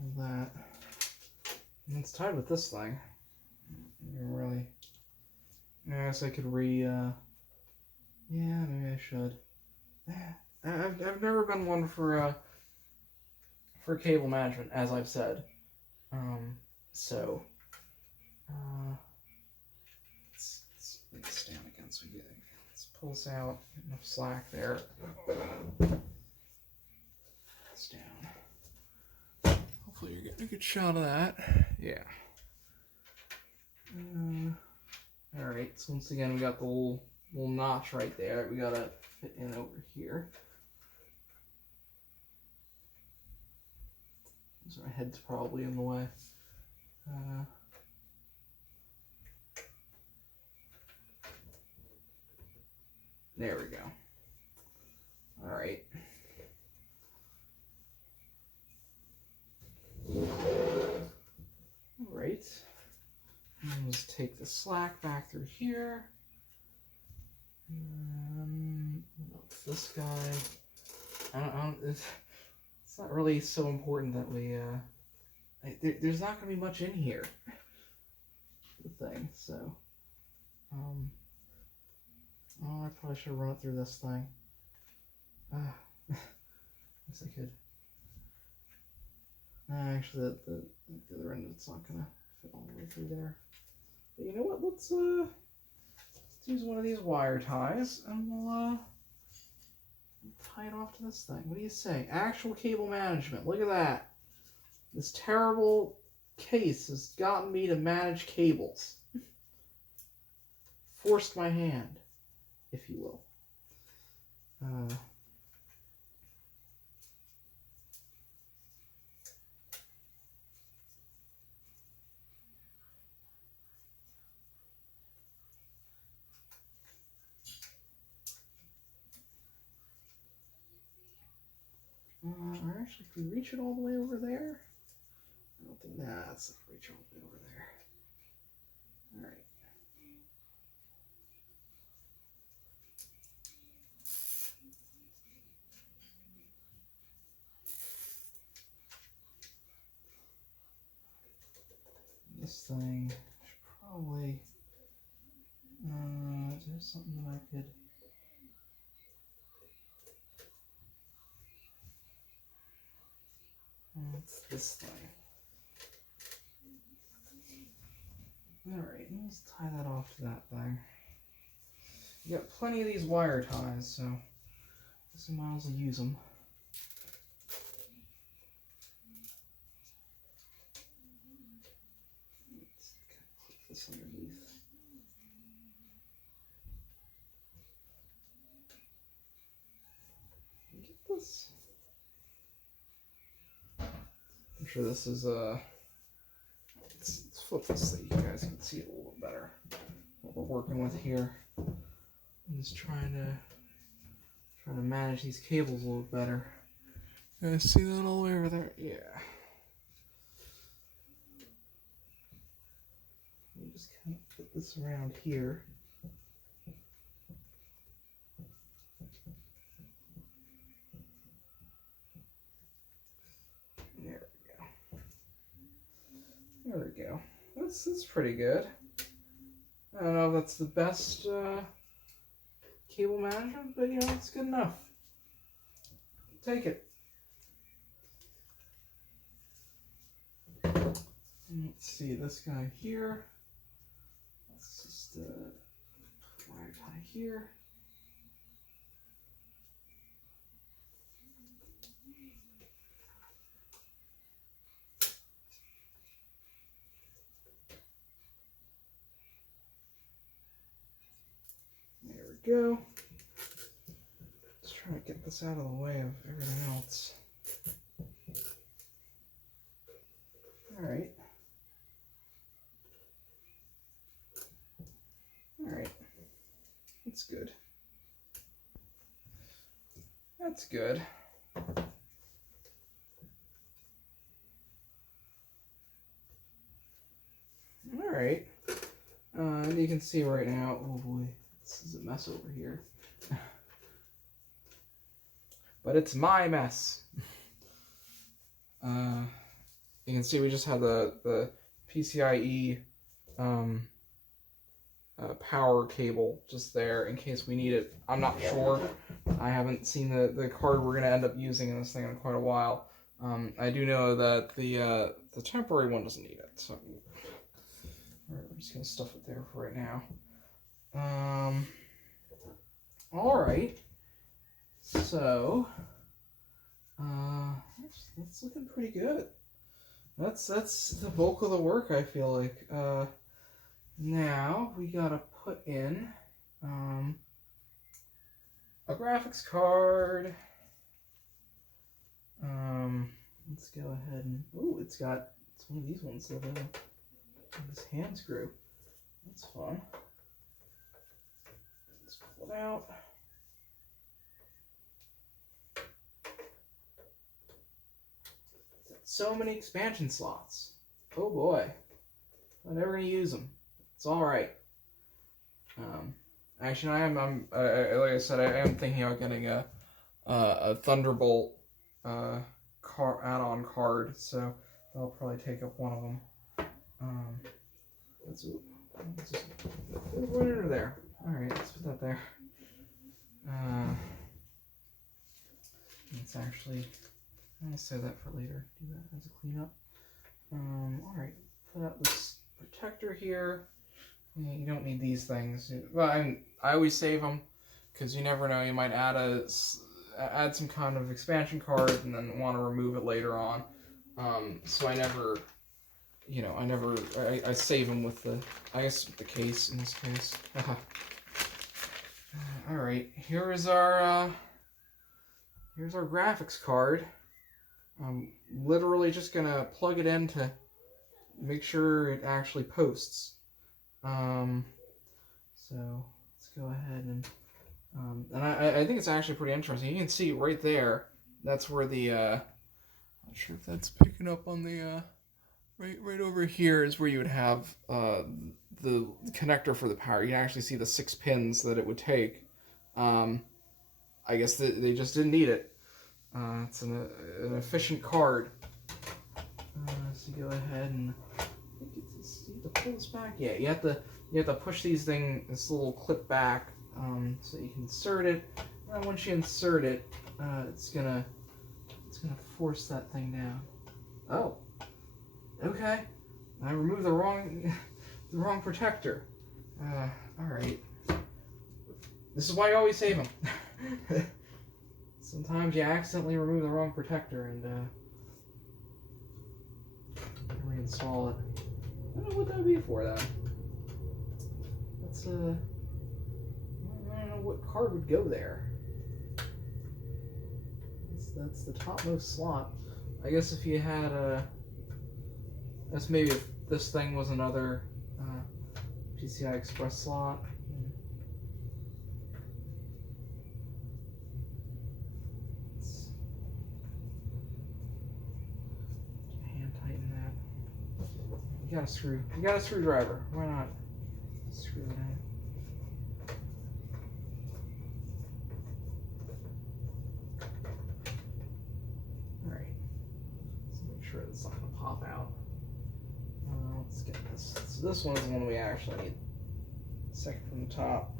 all that. And it's tied with this thing. You really. I guess I could yeah, maybe I should. I've never been one for cable management, as I've said. Let's lay this down again so we get. Let's pull this out. Get enough slack there. It's down. Hopefully you're getting a good shot of that. Yeah. All right. So once again, we got the little notch right there. We gotta fit in over here. So my head's probably in the way. There we go. All right. All right. Let's take the slack back through here. This guy. It's not really so important that we. There's not going to be much in here. The thing, so. Oh, I probably should have run it through this thing. Guess I could. Actually, the other end of it's not gonna fit all the way through there. But you know what? Let's use one of these wire ties, and we'll tie it off to this thing. What do you say? Actual cable management. Look at that. This terrible case has gotten me to manage cables. Forced my hand, if you will. Or actually, if we reach it all the way over there, I don't think that's like reach all the way over there. All right. This thing should probably. Is there something that I could? It's this thing. Alright, let's tie that off to that thing. You got plenty of these wire ties, so I guess I might as well use them. Let's clip this underneath. Get this. I'm sure this is let's flip this so you guys can see it a little bit better. What we're working with here. I'm just trying to manage these cables a little better. You guys see that all the way over there? Yeah. Let me just kind of put this around here. There we go. That's pretty good. I don't know if that's the best cable management, but you know, it's good enough. Take it. Let's see this guy here. Let's just wire tie here. There we go. Let's try to get this out of the way of everything else. Alright. Alright. That's good. That's good. Alright. And you can see right now, oh boy, this is a mess over here. But it's my mess. You can see we just have the PCIe power cable just there in case we need it. I'm not sure. I haven't seen the card we're going to end up using in this thing in quite a while. I do know that the temporary one doesn't need it, so we're just going to stuff it there for right now. Alright. So, that's looking pretty good. That's the bulk of the work, I feel like. Now we gotta put in a graphics card. Let's go ahead and it's one of these ones that this hand screw. That's fun. Let's pull it out. So many expansion slots. Oh boy. I'm never gonna use them. It's alright. Actually, I'm like I said, I am thinking about getting a Thunderbolt add-on card, so that'll probably take up one of them. Let's just right under there. Alright, let's put that there. It's actually, I'll save that for later. Do that as a cleanup. Alright, put out this protector here. Yeah, you don't need these things. Well, I always save them because you never know. You might add some kind of expansion card and then want to remove it later on. So I never, I save them with the case in this case. All right, here's our graphics card. I'm literally just gonna plug it in to make sure it actually posts. So let's go ahead and I think it's actually pretty interesting. You can see right there, that's where the not sure if that's picking up on the right over here is where you would have the connector for the power. You can actually see the 6 pins that it would take. I guess they just didn't need it. It's an efficient card. So go ahead and you have to pull this back. Yeah, you have to push this little clip back so you can insert it. And once you insert it, it's gonna force that thing down. Oh, okay. I removed the wrong protector. All right. This is why you always save them. Sometimes you accidentally remove the wrong protector and reinstall it. I don't know what that would be for, though. That's I don't know what card would go there. That's the topmost slot. I guess if you had that's maybe if this thing was another PCI Express slot. You got a screwdriver. Why not? Screw it in. Alright. Let's make sure it's not going to pop out. Let's get this. So this one is the one we actually need. Second from the top.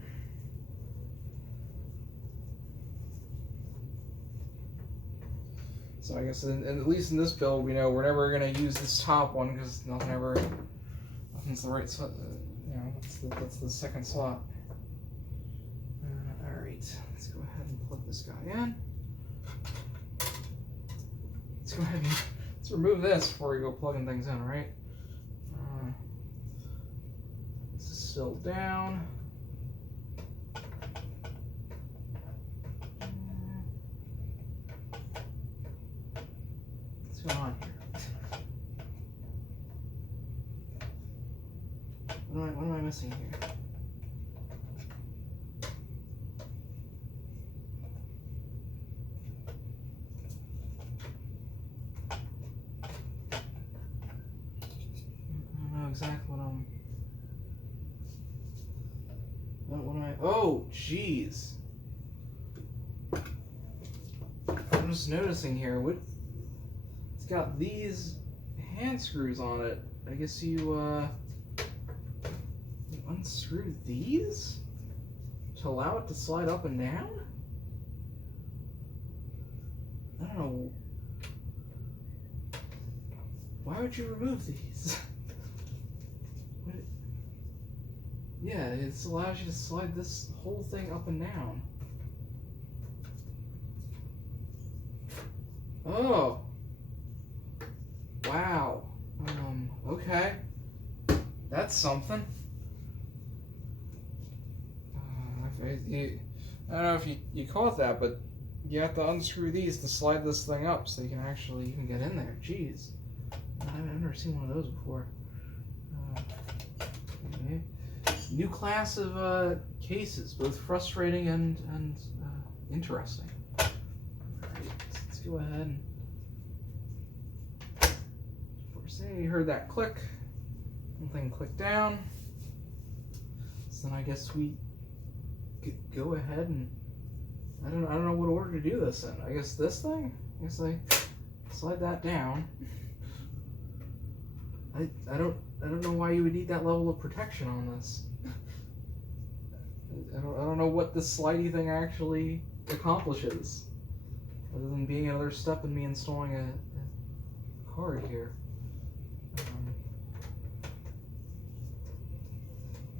So I guess at least in this build, we know we're never gonna use this top one because nothing's the right slot. You know, that's the second slot. All right, let's go ahead and plug this guy in. Let's go ahead and let's remove this before we go plugging things in, right? This is still down. What's going on here? What am I missing here? I don't know exactly what I'm... What am I... Oh, jeez. I'm just noticing here, it's got these hand screws on it. I guess you unscrew these to allow it to slide up and down? I don't know. Why would you remove these? Yeah, it allows you to slide this whole thing up and down. Oh. Wow. Okay. That's something. I don't know if you call it that, but you have to unscrew these to slide this thing up so you can actually even get in there. Jeez. I've never seen one of those before. Okay. New class of cases, both frustrating and interesting. Alright, let's go ahead and... Say you heard that click. Something click down. So then I guess we go ahead and I don't know what order to do this in. I guess this thing. I guess I slide that down. I don't know why you would need that level of protection on this. I don't know what this slidey thing actually accomplishes, other than being another step in me installing a card here.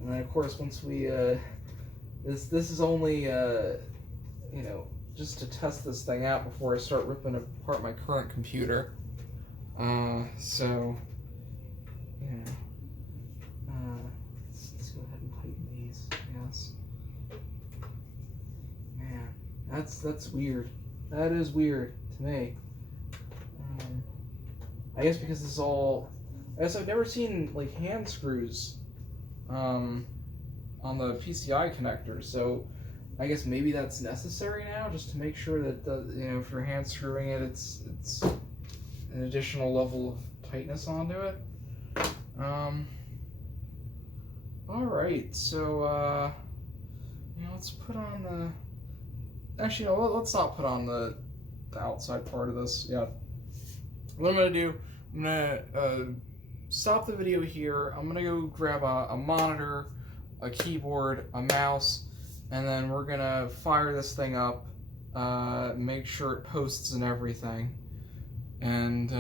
And then of course once we this is only you know, just to test this thing out before I start ripping apart my current computer. So you know, let's go ahead and tighten these. Yes. Man, that's weird. That is weird to me. I guess because this is all. I guess I've never seen like hand screws on the PCI connector, so I guess maybe that's necessary now, just to make sure that you know, if you're hand screwing it, it's an additional level of tightness onto it. All right, so you know, let's put on the. Actually, no, let's not put on the outside part of this yet. What I'm gonna do, I'm gonna stop the video here. I'm gonna go grab a monitor, a keyboard, a mouse, and then we're gonna fire this thing up, make sure it posts and everything, and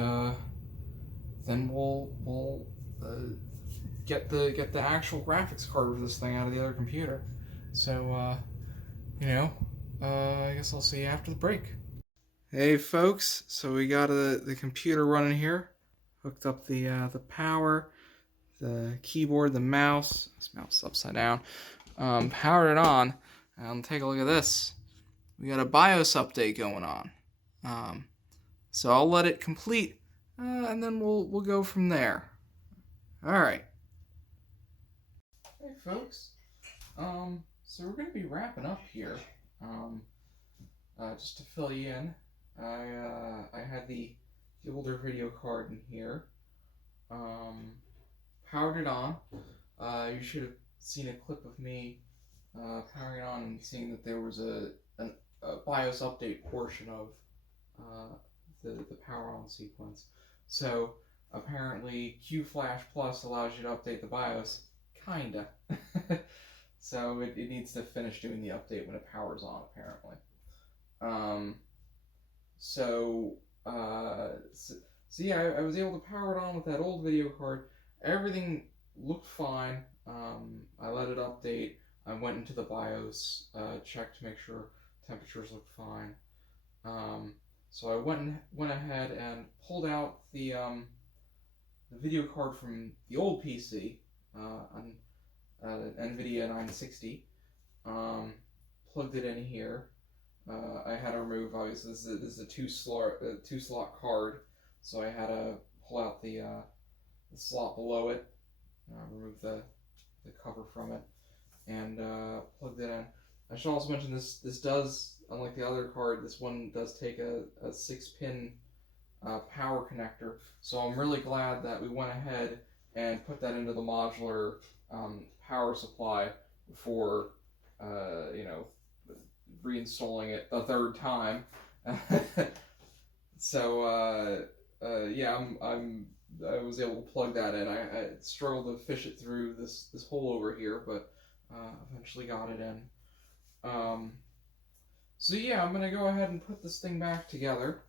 then we'll get the actual graphics card of this thing out of the other computer. So you know, I guess I'll see you after the break. Hey folks, so we got the computer running here. Hooked up the power, the keyboard, the mouse. This mouse is upside down. Powered it on. Take a look at this. We got a BIOS update going on. So I'll let it complete, and then we'll go from there. All right. Hey folks. So we're gonna be wrapping up here. Just to fill you in, I had the older video card in here, powered it on. You should have seen a clip of me powering it on and seeing that there was a BIOS update portion of the power on sequence. So apparently QFlash Plus allows you to update the BIOS. Kinda. So it needs to finish doing the update when it powers on, apparently. So yeah, I was able to power it on with that old video card. Everything looked fine. I let it update. I went into the BIOS, checked to make sure temperatures looked fine. So I went ahead and pulled out the video card from the old PC, on NVIDIA 960. Plugged it in here. I had to remove, obviously, this is a two slot card, so I had to pull out the slot below it, remove the cover from it, and plugged it in. I should also mention this does, unlike the other card, this one does take a 6-pin power connector, so I'm really glad that we went ahead and put that into the modular power supply before, reinstalling it the third time. So yeah, I was able to plug that in. I struggled to fish it through this hole over here, but eventually got it in. So yeah, I'm gonna go ahead and put this thing back together.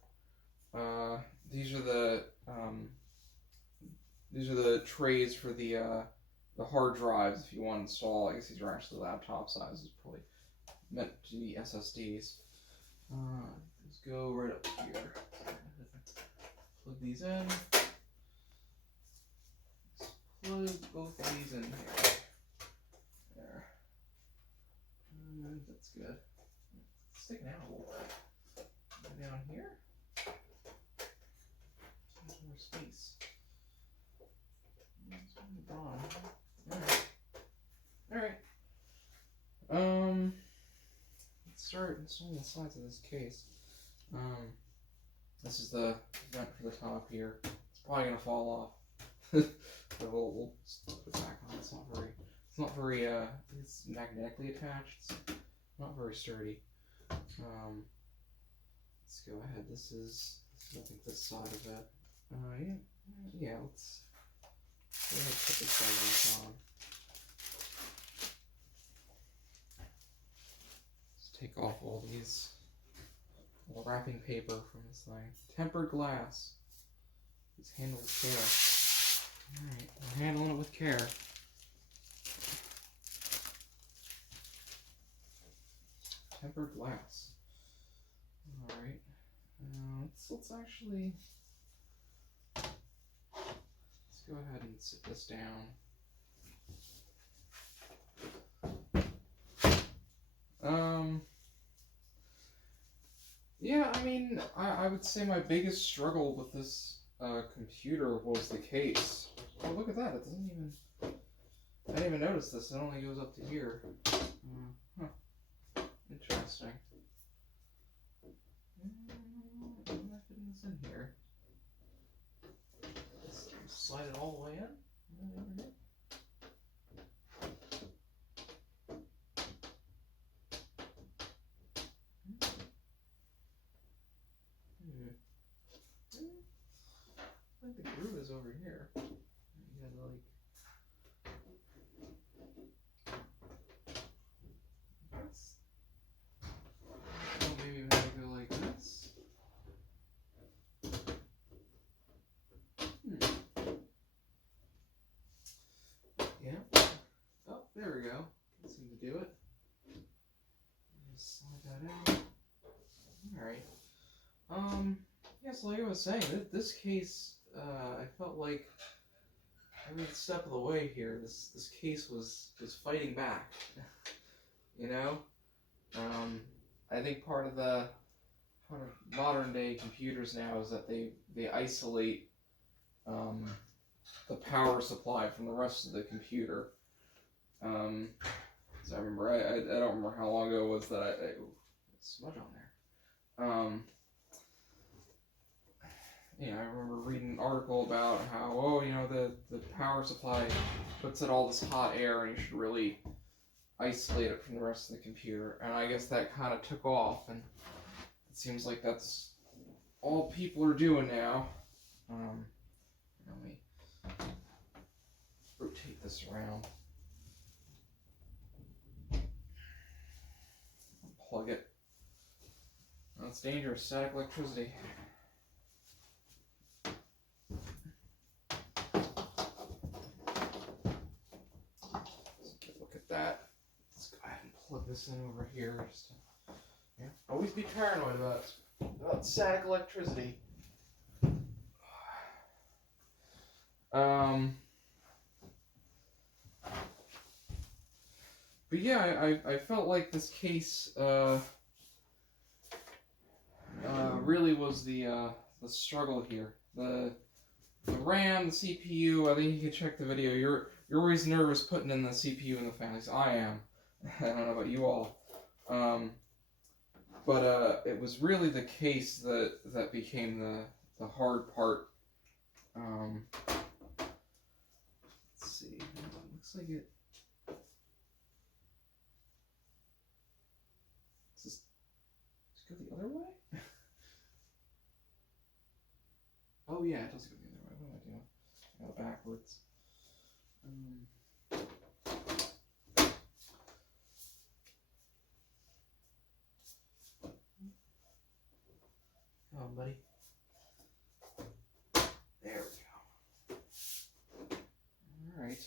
These are the trays for the hard drives if you want to install. I guess these are actually laptop sizes, probably meant to be SSDs. Let's go right up here. Plug these in. Let's plug both of these in here. There. That's good. It's sticking out a little bit. Down here. More space. Alright. Let's start installing the sides of this case. This is the vent for the top here. It's probably gonna fall off. But we'll put it back on. It's not very it's magnetically attached. It's not very sturdy. Let's go ahead. This is I think this side of it. Yeah, let's go ahead and put this side on. Let's take off all the wrapping paper from this thing. Tempered glass. It's handled with care. Alright, we're handling it with care. Tempered glass. Alright. Let's actually... Let's go ahead and sit this down. Yeah, I mean, I would say my biggest struggle with this computer was the case. Oh, look at that! It doesn't even... I didn't even notice this. It only goes up to here. Huh. Interesting. I'm not fitting this in here. Just slide it all the way in. I think the groove is over here. You gotta like... Maybe we gotta go like this. Yeah. Oh, there we go. That seemed to do it. Just slide that in. Alright. Yeah, so like I was saying, this case, I felt like every step of the way here, this case was fighting back. You know? I think part of modern day computers now is that they isolate the power supply from the rest of the computer. So I remember, I don't remember how long ago it was that I smudge on there. Yeah, I remember reading an article about how, the power supply puts out all this hot air and you should really isolate it from the rest of the computer. And I guess that kind of took off, and it seems like that's all people are doing now. rotate this around. Plug it. That's dangerous. Static electricity. Look at that. Let's go ahead and plug this in over here. Just to, yeah. Always be paranoid about static electricity. But yeah, I felt like this case really was the struggle here. The RAM, the CPU. I think you can check the video. You're always nervous putting in the CPU and the Phanteks. I am. I don't know about you all. But it was really the case that became the hard part. Let's see. Looks like it. Does it go the other way? Oh yeah, it does go the other way. What am I doing? I got it backwards. Come on, buddy. There we go. Alright.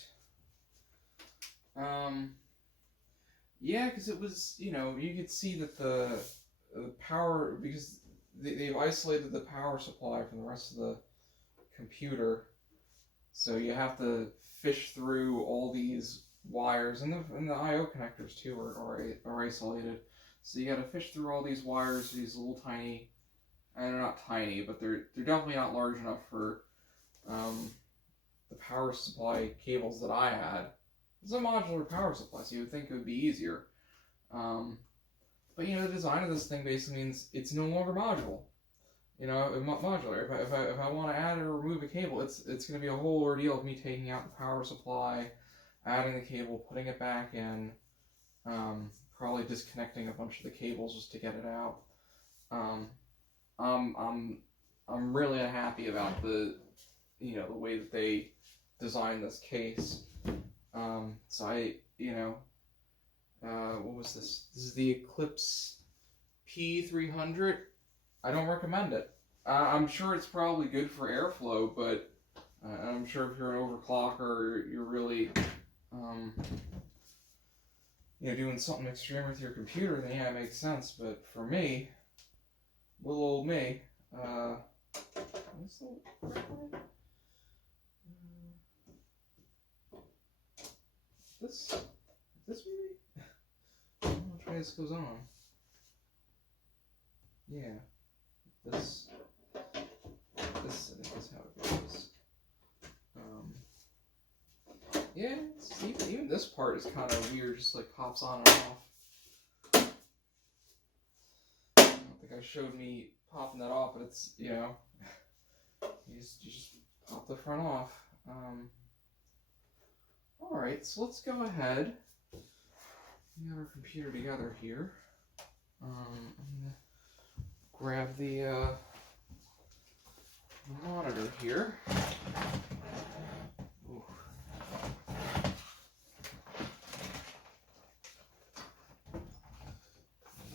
Yeah, because it was, you know, you could see that the power, because they've isolated the power supply from the rest of the computer, so you have to fish through all these wires, and the I/O connectors too are isolated. So you got to fish through all these wires, these little tiny, and they're not tiny, but they're definitely not large enough for the power supply cables that I had. It's a modular power supply, so you would think it would be easier. But you know, the design of this thing basically means it's no longer modular. You know, modular. If I want to add or remove a cable, it's going to be a whole ordeal of me taking out the power supply, adding the cable, putting it back in, probably disconnecting a bunch of the cables just to get it out. I'm really unhappy about the way that they designed this case. So what was this? This is the Eclipse P300. I don't recommend it. I'm sure it's probably good for airflow, but I'm sure if you're an overclocker or you're really, doing something extreme with your computer, then yeah, it makes sense. But for me, little old me, what's the this maybe? I don't know which way this goes on. Yeah. This I think is how it goes. Yeah, even this part is kind of weird, just like pops on and off. I don't think I showed me popping that off, but it's, you just pop the front off. Alright, so let's go ahead. We got our computer together here. I'm gonna grab the monitor here. Ooh.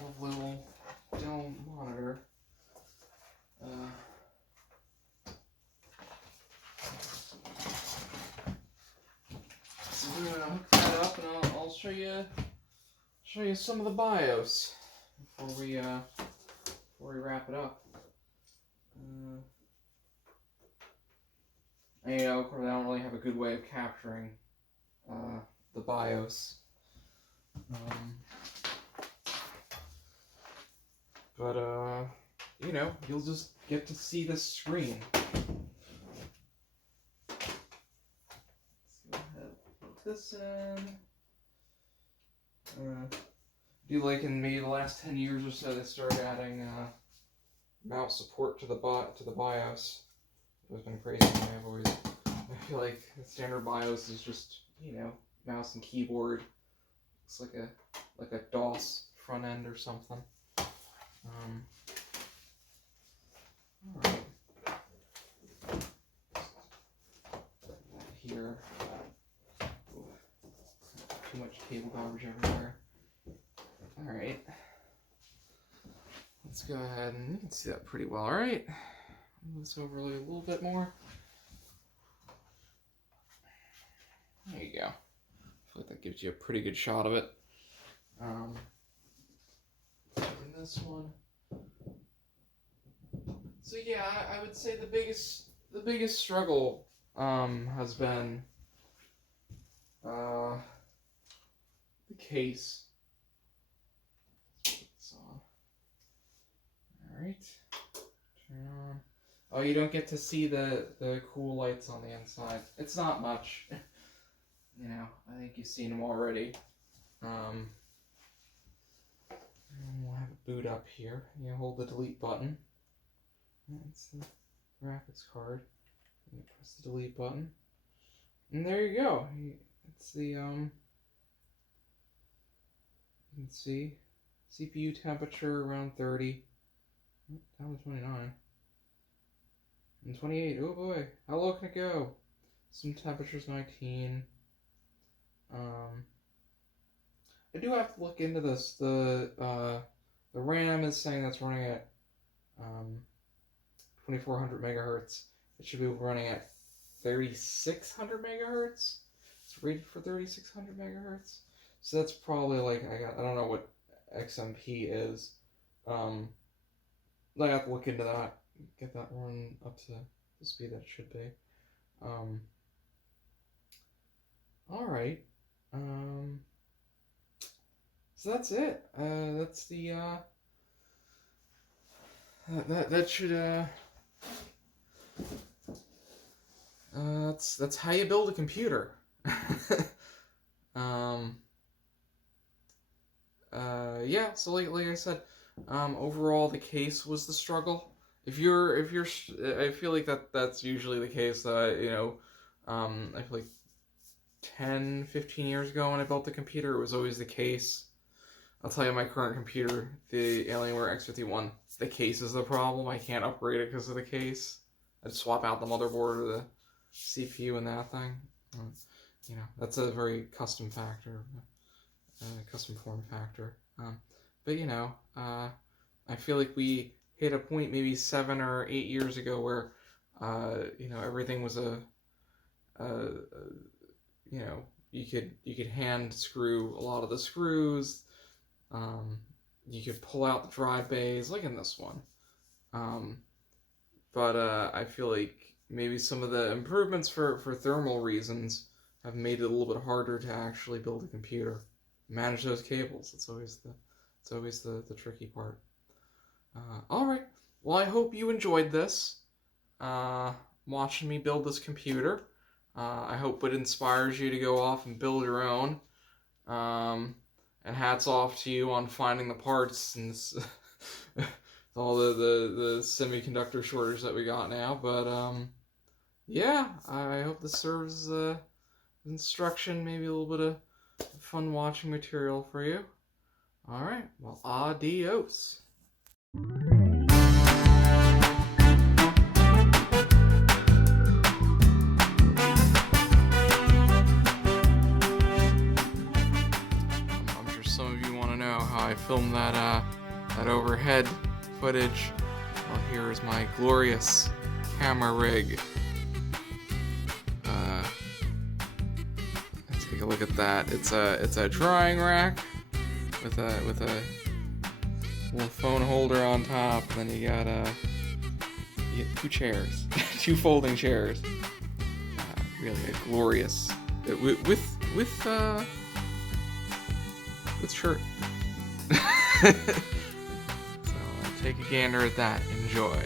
Lovely little Dell monitor. So we're gonna hook that up, and I'll show you some of the BIOS before we wrap it up. Of course, I don't really have a good way of capturing the BIOS. But you'll just get to see the screen. Let's go ahead and put this in. Do like in maybe the last 10 years or so, they started adding mouse support to the BIOS. It's been crazy. I feel like the standard BIOS is just, mouse and keyboard. It's like a DOS front end or something. Alright. much cable garbage everywhere. Alright. Let's go ahead and you can see that pretty well. Alright. Move this over a little bit more. There you go. I feel like that gives you a pretty good shot of it. And this one. So yeah, I would say the biggest struggle has been the case. It's on. All right. Turn on. Oh, you don't get to see the cool lights on the inside. It's not much. You know, I think you've seen them already. And we'll have it boot up here. You hold the delete button. That's the graphics card. You press the delete button. And there you go. It's the, you can see CPU temperature around 30. Down to 29. And 28. Oh boy. How low can it go? Some temperatures 19. I do have to look into this. The RAM is saying that's running at 2400 megahertz. It should be running at 3600 megahertz. It's rated for 3600 megahertz. So that's probably like I don't know what XMP is. I have to look into that. Get that run up to the speed that it should be. All right. So that's it. That's the that should that's how you build a computer. Yeah. So like I said, overall the case was the struggle. If you're I feel like that's usually the case. You know, I feel like 10, 15 years ago when I built the computer, it was always the case. I'll tell you, my current computer, the Alienware X51, the case is the problem. I can't upgrade it because of the case. I'd swap out the motherboard or the CPU and that thing. You know, that's a very custom factor, custom form factor. But you know, I feel like we hit a point maybe 7 or 8 years ago where, you know, everything was you know, you could hand screw a lot of the screws. You could pull out the drive bays, like in this one. But I feel like maybe some of the improvements for thermal reasons have made it a little bit harder to actually build a computer. Manage those cables. It's always the tricky part. All right. Well, I hope you enjoyed this. Watching me build this computer. I hope it inspires you to go off and build your own. And hats off to you on finding the parts and all the semiconductor shortage that we got now. But yeah, I hope this serves as instruction, maybe a little bit of fun watching material for you. All right, well, adios. I filmed that overhead footage. Well, here is my glorious camera rig. Let's take a look at that. It's a drawing rack with a little phone holder on top, and then you get 2 chairs, 2 folding chairs. Really a glorious with shirt. So take a gander at that. Enjoy.